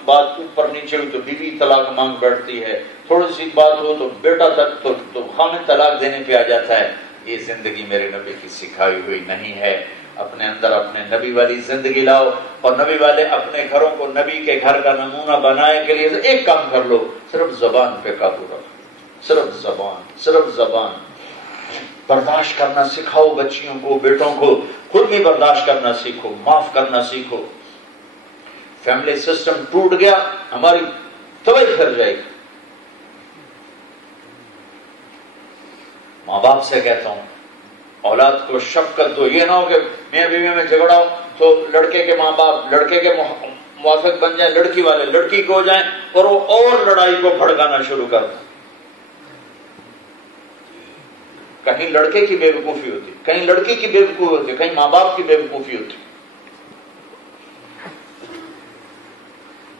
بات اوپر نیچے ہوئی تو بیوی طلاق مانگ بیٹھتی ہے، تھوڑی سی بات ہو تو بیٹا تک تو خامد طلاق دینے پہ آ جاتا ہے۔ یہ زندگی میرے نبی کی سکھائی ہوئی نہیں ہے۔ اپنے اندر اپنے نبی والی زندگی لاؤ، اور نبی والے اپنے گھروں کو نبی کے گھر کا نمونہ بنانے کے لیے ایک کام کر لو، صرف زبان پہ قابو رکھو، صرف زبان برداشت کرنا سکھاؤ، بچیوں کو، بیٹوں کو، خود بھی برداشت کرنا سیکھو، معاف کرنا سیکھو۔ فیملی سسٹم ٹوٹ گیا، ہماری توجہ پھر جائے گی۔ ماں باپ سے کہتا ہوں اولاد کو شفقت دو، یہ نہ ہو کہ میاں بیوی میں جھگڑا ہو تو لڑکے کے ماں باپ لڑکے کے موافق بن جائیں، لڑکی والے لڑکی کو ہو جائیں اور وہ اور لڑائی کو بھڑکانا شروع کر دیں۔ کہیں لڑکے کی بے وقوفی ہوتی، کہیں لڑکی کی بے وقوفی ہوتی، کہیں ماں باپ کی بے وقوفی ہوتی۔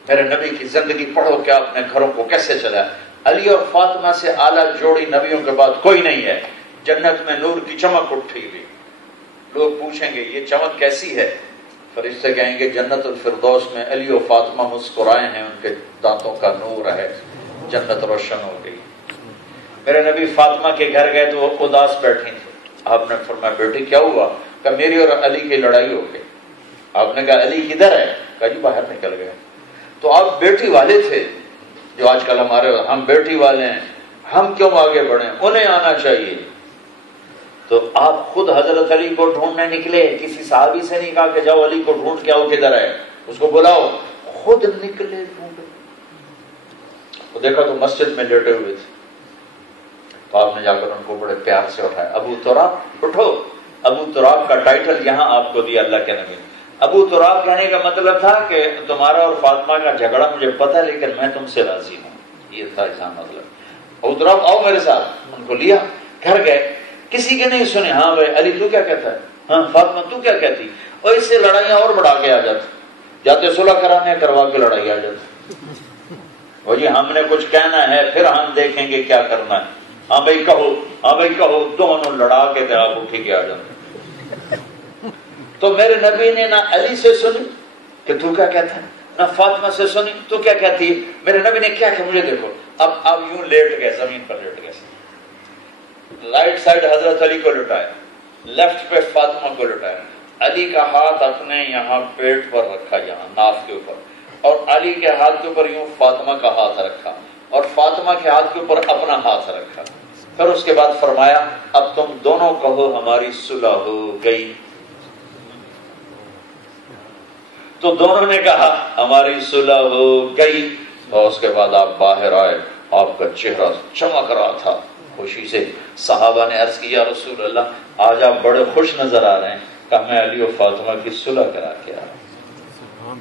میرے نبی کی زندگی پڑھو کہ آپ نے گھروں کو کیسے چلایا۔ علی اور فاطمہ سے اعلیٰ جوڑی نبیوں کے بعد کوئی نہیں ہے۔ جنت میں نور کی چمک اٹھی ہوئی، لوگ پوچھیں گے یہ چمک کیسی ہے؟ فرشتے کہیں گے جنت الفردوس میں علی و فاطمہ مسکرائے ہیں، ان کے دانتوں کا نور ہے، جنت روشن ہو گئی۔ میرے نبی فاطمہ کے گھر گئے تو وہ اداس بیٹھی تھی، آپ نے فرمایا بیٹی کیا ہوا؟ کہ میری اور علی کی لڑائی ہو گئی۔ آپ نے کہا علی کدھر ہے؟ کہا جی باہر نکل گئے۔ تو آپ بیٹی والے تھے، جو آج کل ہم بیٹی والے ہیں، ہم کیوں آگے بڑھیں؟ انہیں آنا چاہیے۔ تو آپ خود حضرت علی کو ڈھونڈنے نکلے، کسی صحابی سے نہیں کہا کہ جاؤ علی کو ڈھونڈ کے آؤ کدھر ہے، اس کو بلاؤ، خود نکلے ڈھونڈے۔ وہ دیکھا تو مسجد میں لیٹے ہوئے تھے، تو آپ نے جا کر ان کو بڑے پیار سے اٹھایا، ابو تراب اٹھو۔ ابو تراب کا ٹائٹل یہاں آپ کو دیا اللہ کے نبی۔ ابو تراب کہنے کا مطلب تھا کہ تمہارا اور فاطمہ کا جھگڑا مجھے پتہ ہے لیکن میں تم سے راضی ہوں، یہ تھا اس کا مطلب۔ ابو تراب آؤ میرے ساتھ، ان کو لیا، گھر گئے، کسی کے نہیں سنے، ہاں بھائی علی تو کیا کہتا ہے، ہاں فاطمہ تو کیا کہتی، اور اس سے لڑائیاں اور بڑھا کے آ جاتی، جاتے صلح کرانے کروا کے لڑائی آ جاتی۔ وہ جی ہم نے کچھ کہنا ہے پھر ہم دیکھیں گے کیا کرنا ہے، ہاں بھائی کہو، ہاں بھائی کہو، دونوں لڑا کے تے آپ اٹھی کے آ جاتے۔ تو میرے نبی نے نہ علی سے سنی کہ تو کیا کہتا ہے، نہ فاطمہ سے سنی تو کیا کہتی ہے۔ میرے نبی نے کیا کہ مجھے دیکھو، اب آپ یوں لیٹ گئے، زمین پر لیٹ گئے، رائٹ سائڈ حضرت علی کو لٹایا، لیفٹ پہ فاطمہ کو لٹایا، علی کا ہاتھ اپنے یہاں پیٹ پر رکھا، یہاں ناف کے اوپر، اور علی کے ہاتھ کے اوپر یوں فاطمہ کا ہاتھ رکھا، اور فاطمہ کے ہاتھ کے اوپر اپنا ہاتھ رکھا۔ پھر اس کے بعد فرمایا اب تم دونوں کہو ہماری صلح ہو گئی۔ تو دونوں نے کہا ہماری صلح ہو گئی، اور اس کے بعد آپ باہر آئے، آپ کا چہرہ چمک رہا تھا خوشی سے۔ صحابہ نے عرض کیا رسول اللہ آج آپ بڑے خوش نظر آ رہے ہیں۔ کہا میں علی و فاطمہ کی صلح کرا کے آ رہا ہوں۔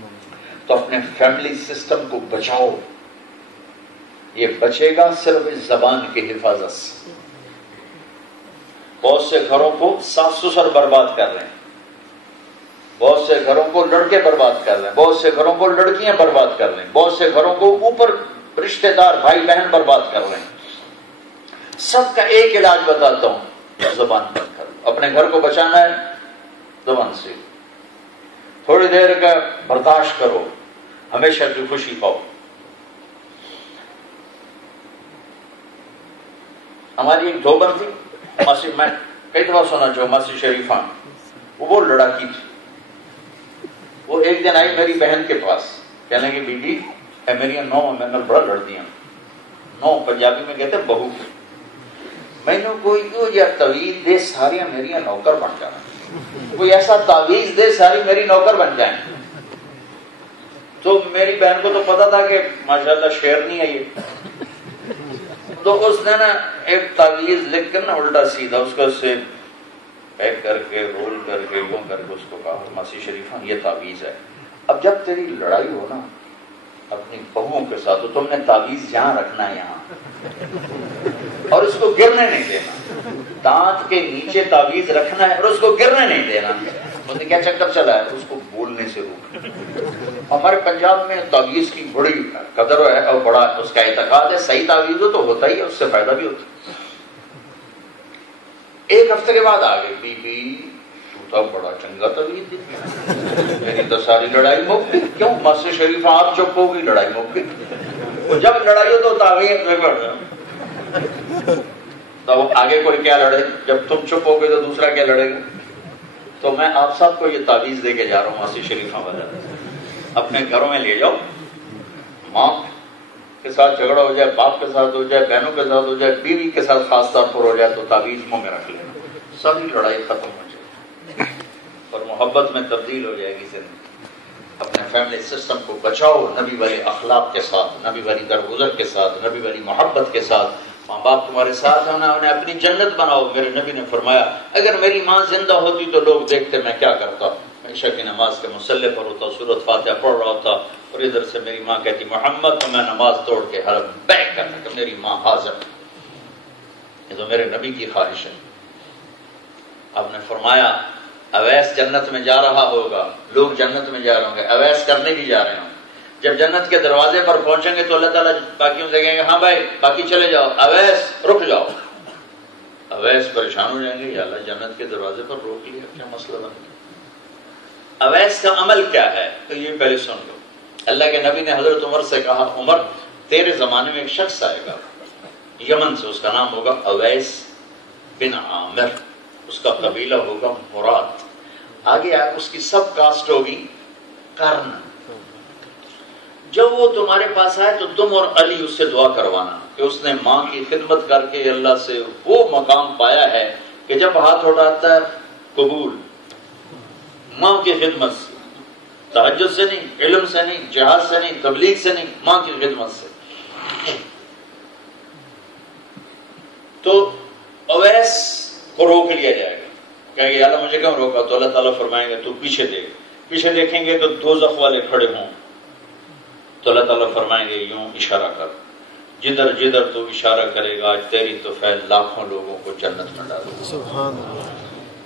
تو اپنے فیملی سسٹم کو بچاؤ، یہ بچے گا صرف اس زبان کی حفاظت سے۔ بہت سے گھروں کو ساس سسر برباد کر رہے ہیں، بہت سے گھروں کو لڑکے برباد کر رہے ہیں، بہت سے گھروں کو لڑکیاں برباد کر رہے ہیں، بہت سے گھروں کو اوپر رشتہ دار بھائی بہن برباد کر رہے ہیں۔ سب کا ایک علاج بتاتا ہوں، زبان بند کرو۔ اپنے گھر کو بچانا ہے زبان سے، تھوڑی دیر کا برداشت کرو، ہمیشہ کی خوشی پاؤ۔ ہماری ایک دھوبن تھی ماسی، میں کئی دفعہ سنا جو ماسی شریفہ، وہ لڑاکی تھی. وہ ایک دن آئی میری بہن کے پاس، کہنے کی بی بی اے میری نو میں نے بڑا لڑتی ہیں. نو پنجابی میں کہتے بہو. میں نے کوئی یا تعویذ دے ساری میری نوکر بن جانا، کوئی ایسا تعویذ دے ساری میری نوکر بن جائیں. تو میری بہن کو تو پتا تھا کہ ماشاءاللہ شعر نہیں ہے یہ، تو اس نے نا ایک تعویذ لکھ کر نا الٹا سیدھا اس کو سے پیک کر کے رول کر کے یوں کر کے اس کو کہا ماسی شریفہ یہ تعویذ ہے، اب جب تیری لڑائی ہو نا اپنی بہوؤں کے ساتھ تو تم نے تعویذ یہاں رکھنا ہے یہاں، اور اس کو گرنے نہیں دینا. دانت کے نیچے تعویذ رکھنا ہے اور اس کو گرنے نہیں دینا. مجھے کیا چکر چلا ہے، اس کو بولنے سے روک. ہمارے پنجاب میں تعویذ کی بڑی قدر ہے اور بڑا اس کا اعتقاد ہے، صحیح تعویذ ہو تو ہوتا ہی ہے، اس سے فائدہ بھی ہوتا ہے. ایک ہفتے کے بعد آ گئی بی بی تو تب بڑا چنگا تعویذ دی، میری تو ساری لڑائی مک گئی. کیوں ماسی شریفہ آپ چپ ہو گئی، لڑائی مک گئی. جب لڑائی ہو تو تعویذ میں بڑھ گیا، تو آگے کوئی کیا لڑے، جب تم چپ ہو گئے تو دوسرا کیا لڑے گا. تو میں آپ سب کو یہ تعویذ دے کے جا رہا ہوں ماسی شریفہ والا، اپنے گھروں میں لے جاؤ. ماں کے ساتھ جھگڑا ہو جائے، باپ کے ساتھ ہو جائے، بہنوں کے ساتھ ہو جائے، بیوی کے ساتھ خاص طور پر ہو جائے تو تعویذ منہ میں رکھ لینا، ساری لڑائی ختم ہو جائے اور محبت میں تبدیل ہو جائے گی زندگی. اپنے فیملی سسٹم کو بچاؤ نبی والے اخلاق کے ساتھ، نبی والی درگزر کے ساتھ، نبی والی محبت کے ساتھ. ماں باپ تمہارے ساتھ ہونا، انہیں اپنی جنت بناؤ. میرے نبی نے فرمایا اگر میری ماں زندہ ہوتی تو لوگ دیکھتے میں کیا کرتا، عشاء کی نماز کے مصلی پر ہوتا، سورۃ فاتحہ پڑھ رہا ہوتا، اور ادھر سے میری ماں کہتی محمد، تو میں نماز توڑ کے حرم بیک کرتا کہ میری ماں حاضر. یہ تو میرے نبی کی خواہش ہے. آپ نے فرمایا اویس جنت میں جا رہا ہوگا، لوگ جنت میں جا رہے ہوں گے، اویس کرنے بھی جا رہے ہوں. جب جنت کے دروازے پر پہنچیں گے تو اللہ تعالیٰ باقیوں سے کہیں گے ہاں بھائی باقی چلے جاؤ، اویس رک جاؤ. اویس پریشان ہو جائیں گے، یا اللہ جنت کے دروازے پر روک لیا، کیا مسئلہ بن گیا. اویس کا عمل کیا ہے تو یہ پہلے سن لو. اللہ کے نبی نے حضرت عمر سے کہا عمر تیرے زمانے میں ایک شخص آئے گا یمن سے، اس کا نام ہوگا اویس بن عامر، اس کا قبیلہ ہوگا مراد. آگے اس کی سب کاسٹ ہوگی کرن. جب وہ تمہارے پاس آئے تو تم اور علی اس سے دعا کروانا کہ اس نے ماں کی خدمت کر کے اللہ سے وہ مقام پایا ہے کہ جب ہاتھ اٹھاتا ہے قبول، ماں کی خدمت سے، تہجد سے نہیں، علم سے نہیں، جہاد سے نہیں، تبلیغ سے نہیں، ماں کی خدمت سے. تو اویس کو روک لیا جائے گا، کہیں گے اللہ مجھے کیوں روکا، تو اللہ تعالیٰ فرمائیں گے تو پیچھے دیکھ. پیچھے دیکھیں گے تو دوزخ والے کھڑے ہوں، تو اللہ تعالیٰ فرمائیں گے یوں اشارہ کر، جدھر جدھر تو اشارہ کرے گا تیری تو فیض لاکھوں لوگوں کو جنت میں ڈالے گا. سبحان اللہ.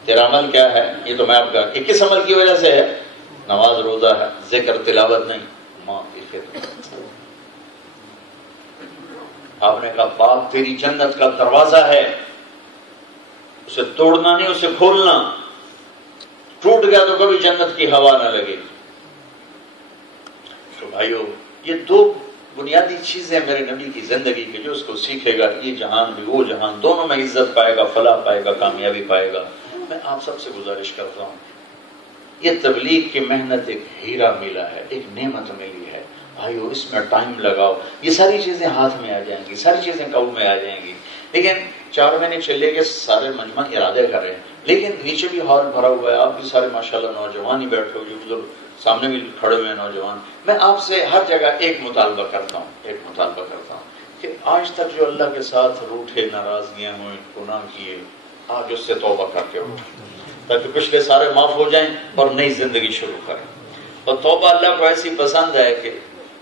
تیرا عمل کیا ہے یہ تو میں آپ کا کہ کس عمل کی وجہ سے ہے، نماز روزہ ہے، ذکر تلاوت نہیں، ماں کی خدمت. آپ نے کہا باپ تیری جنت کا دروازہ ہے، اسے توڑنا نہیں اسے کھولنا، ٹوٹ گیا تو کبھی جنت کی ہوا نہ لگے. تو بھائیو یہ دو بنیادی چیزیں میرے نبی کی زندگی کے، جو اس کو سیکھے گا یہ جہان بھی وہ جہان دونوں میں عزت پائے گا، فلاح پائے گا، کامیابی پائے گا. میں آپ سب سے گزارش کرتا ہوں یہ تبلیغ کی محنت ایک ہیرا ملا ہے، ایک نعمت ملی ہے. بھائیو اس میں ٹائم لگاؤ، یہ ساری چیزیں ہاتھ میں آ جائیں گی، ساری چیزیں قابو میں آ جائیں گی. لیکن 4 مہینے چلے کے سارے مجمع ارادے کر رہے ہیں، لیکن نیچے بھی ہال بھرا ہوا ہے، آپ بھی سارے ماشاءاللہ نوجوان ہی بیٹھے ہو، جو بزرگ سامنے بھی کھڑے ہوئے ہیں نوجوان. میں آپ سے ہر جگہ ایک مطالبہ کرتا ہوں کہ آج تک جو اللہ کے ساتھ روٹھے، ناراضگیاں ہوئیں، گناہ کیے، آج اس سے توبہ کر کے اٹھیں تاکہ پچھلے سارے معاف ہو جائیں اور نئی زندگی شروع کریں. اور توبہ اللہ کو ایسی پسند ہے کہ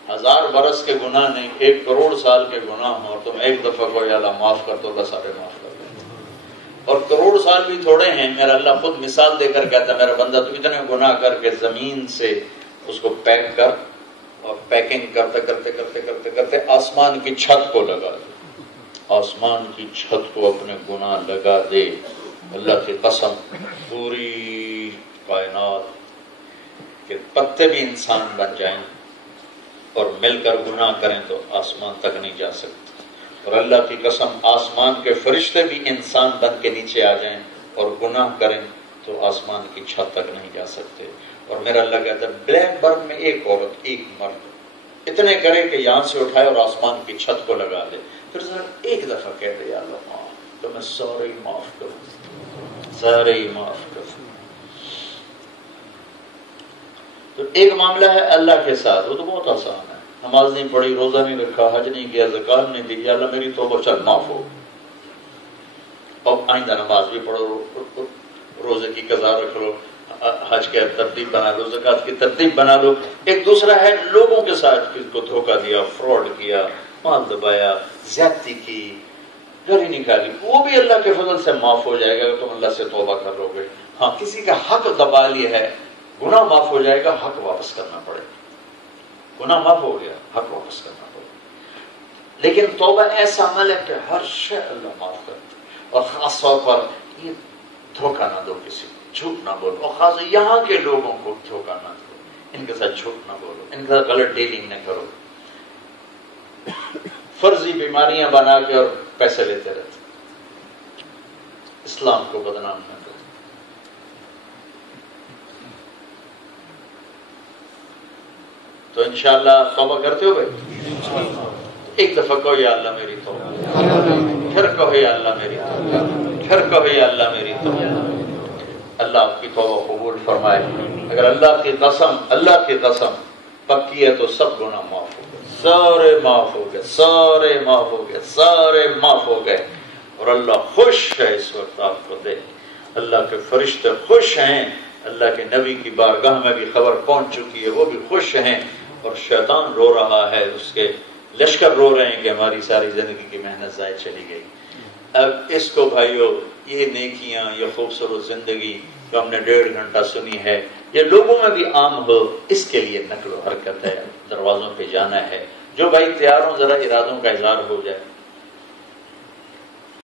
1000 برس کے گناہ نہیں، 1 کروڑ سال کے گناہ ہوں اور تم ایک دفعہ کو یا اللہ معاف کر تو اللہ سارے معاف کر دے. اور کروڑ سال بھی تھوڑے ہیں. میرا اللہ خود مثال دے کر کہتا ہے میرا بندہ تو اتنے گناہ کر کے زمین سے اس کو پیک کر، اور پیکنگ کرتے کرتے کرتے کرتے کرتے آسمان کی چھت کو لگا دے، آسمان کی چھت کو اپنے گناہ لگا دے. اللہ کی قسم پوری کائنات کے پتے بھی انسان بن جائیں اور مل کر گناہ کریں تو آسمان تک نہیں جا سکتے. اور اللہ کی قسم آسمان کے فرشتے بھی انسان بن کے نیچے آ جائیں اور گناہ کریں تو آسمان کی چھت تک نہیں جا سکتے. اور میرا اللہ کہتا ہے بلیک برن میں ایک عورت ایک مرد اتنے کرے کہ یہاں سے اٹھائے اور آسمان کی چھت کو لگا دے, پھر ذرا ایک دفعہ کہہ دے یا اللہ معاف تو میں سارے ہی معاف کروں, سارے ہی معاف کروں. تو ایک معاملہ ہے اللہ کے ساتھ, وہ تو بہت آسان ہے. نماز نہیں پڑھی, روزہ نہیں رکھا, حج نہیں کیا, زکات نہیں دی, یا اللہ میری توبہ چل معاف ہو, اب آئندہ نماز بھی پڑھو, روزے کی قضا رکھ لو, حج کی ترتیب بنا لو, زکات کی ترتیب بنا لو. ایک دوسرا ہے لوگوں کے ساتھ کس کو دھوکہ دیا, فراڈ کیا, مال دبایا, زیادتی کی, گھر ہی نکالی, وہ بھی اللہ کے فضل سے معاف ہو جائے گا اگر تم اللہ سے توبہ کر لو گے. ہاں کسی کا حق دبا لیا ہے, گناہ معاف ہو جائے گا, حق واپس کرنا پڑے گا. گناہ معاف ہو گیا, حق واپس کرنا پڑے گا. لیکن توبہ ایسا عمل ہے کہ ہر شے اللہ معاف کرتا, اور خاص طور پر یہ دھوکہ نہ دو کسی کو, جھوٹ نہ بولو, اور خاص یہاں کے لوگوں کو دھوکہ نہ دو, ان کے ساتھ جھوٹ نہ بولو, ان کے ساتھ غلط ڈیلنگ نہ کرو, فرضی بیماریاں بنا کے اور پیسے لیتے رہتے, اسلام کو بدنام نہ کرو. تو انشاءاللہ توبہ کرتے ہو بھائی, ایک دفعہ کہو یا اللہ میری توبہ, پھر کہو یا اللہ میری توبہ, پھر کہو یا اللہ میری توبہ. اللہ آپ کی توبہ قبول فرمائے. اگر اللہ کی قسم پکی ہے تو سب گناہ معاف ہو گئے, سارے معاف ہو گئے, سارے معاف ہو گئے, سارے معاف ہو گئے. اور اللہ خوش ہے اس وقت آپ کو دیکھ, اللہ کے فرشتے خوش ہیں, اللہ کے نبی کی بارگاہ میں بھی خبر پہنچ چکی ہے, وہ بھی خوش ہیں, اور شیطان رو رہا ہے, اس کے لشکر رو رہے ہیں کہ ہماری ساری زندگی کی محنت ضائع چلی گئی. اب اس کو بھائیو, یہ نیکیاں, یہ خوبصورت زندگی جو ہم نے 1.5 گھنٹہ سنی ہے, یہ لوگوں میں بھی عام ہو, اس کے لیے نقل و حرکت ہے, دروازوں پہ جانا ہے. جو بھائی تیار ہوں ذرا ارادوں کا اظہار ہو جائے.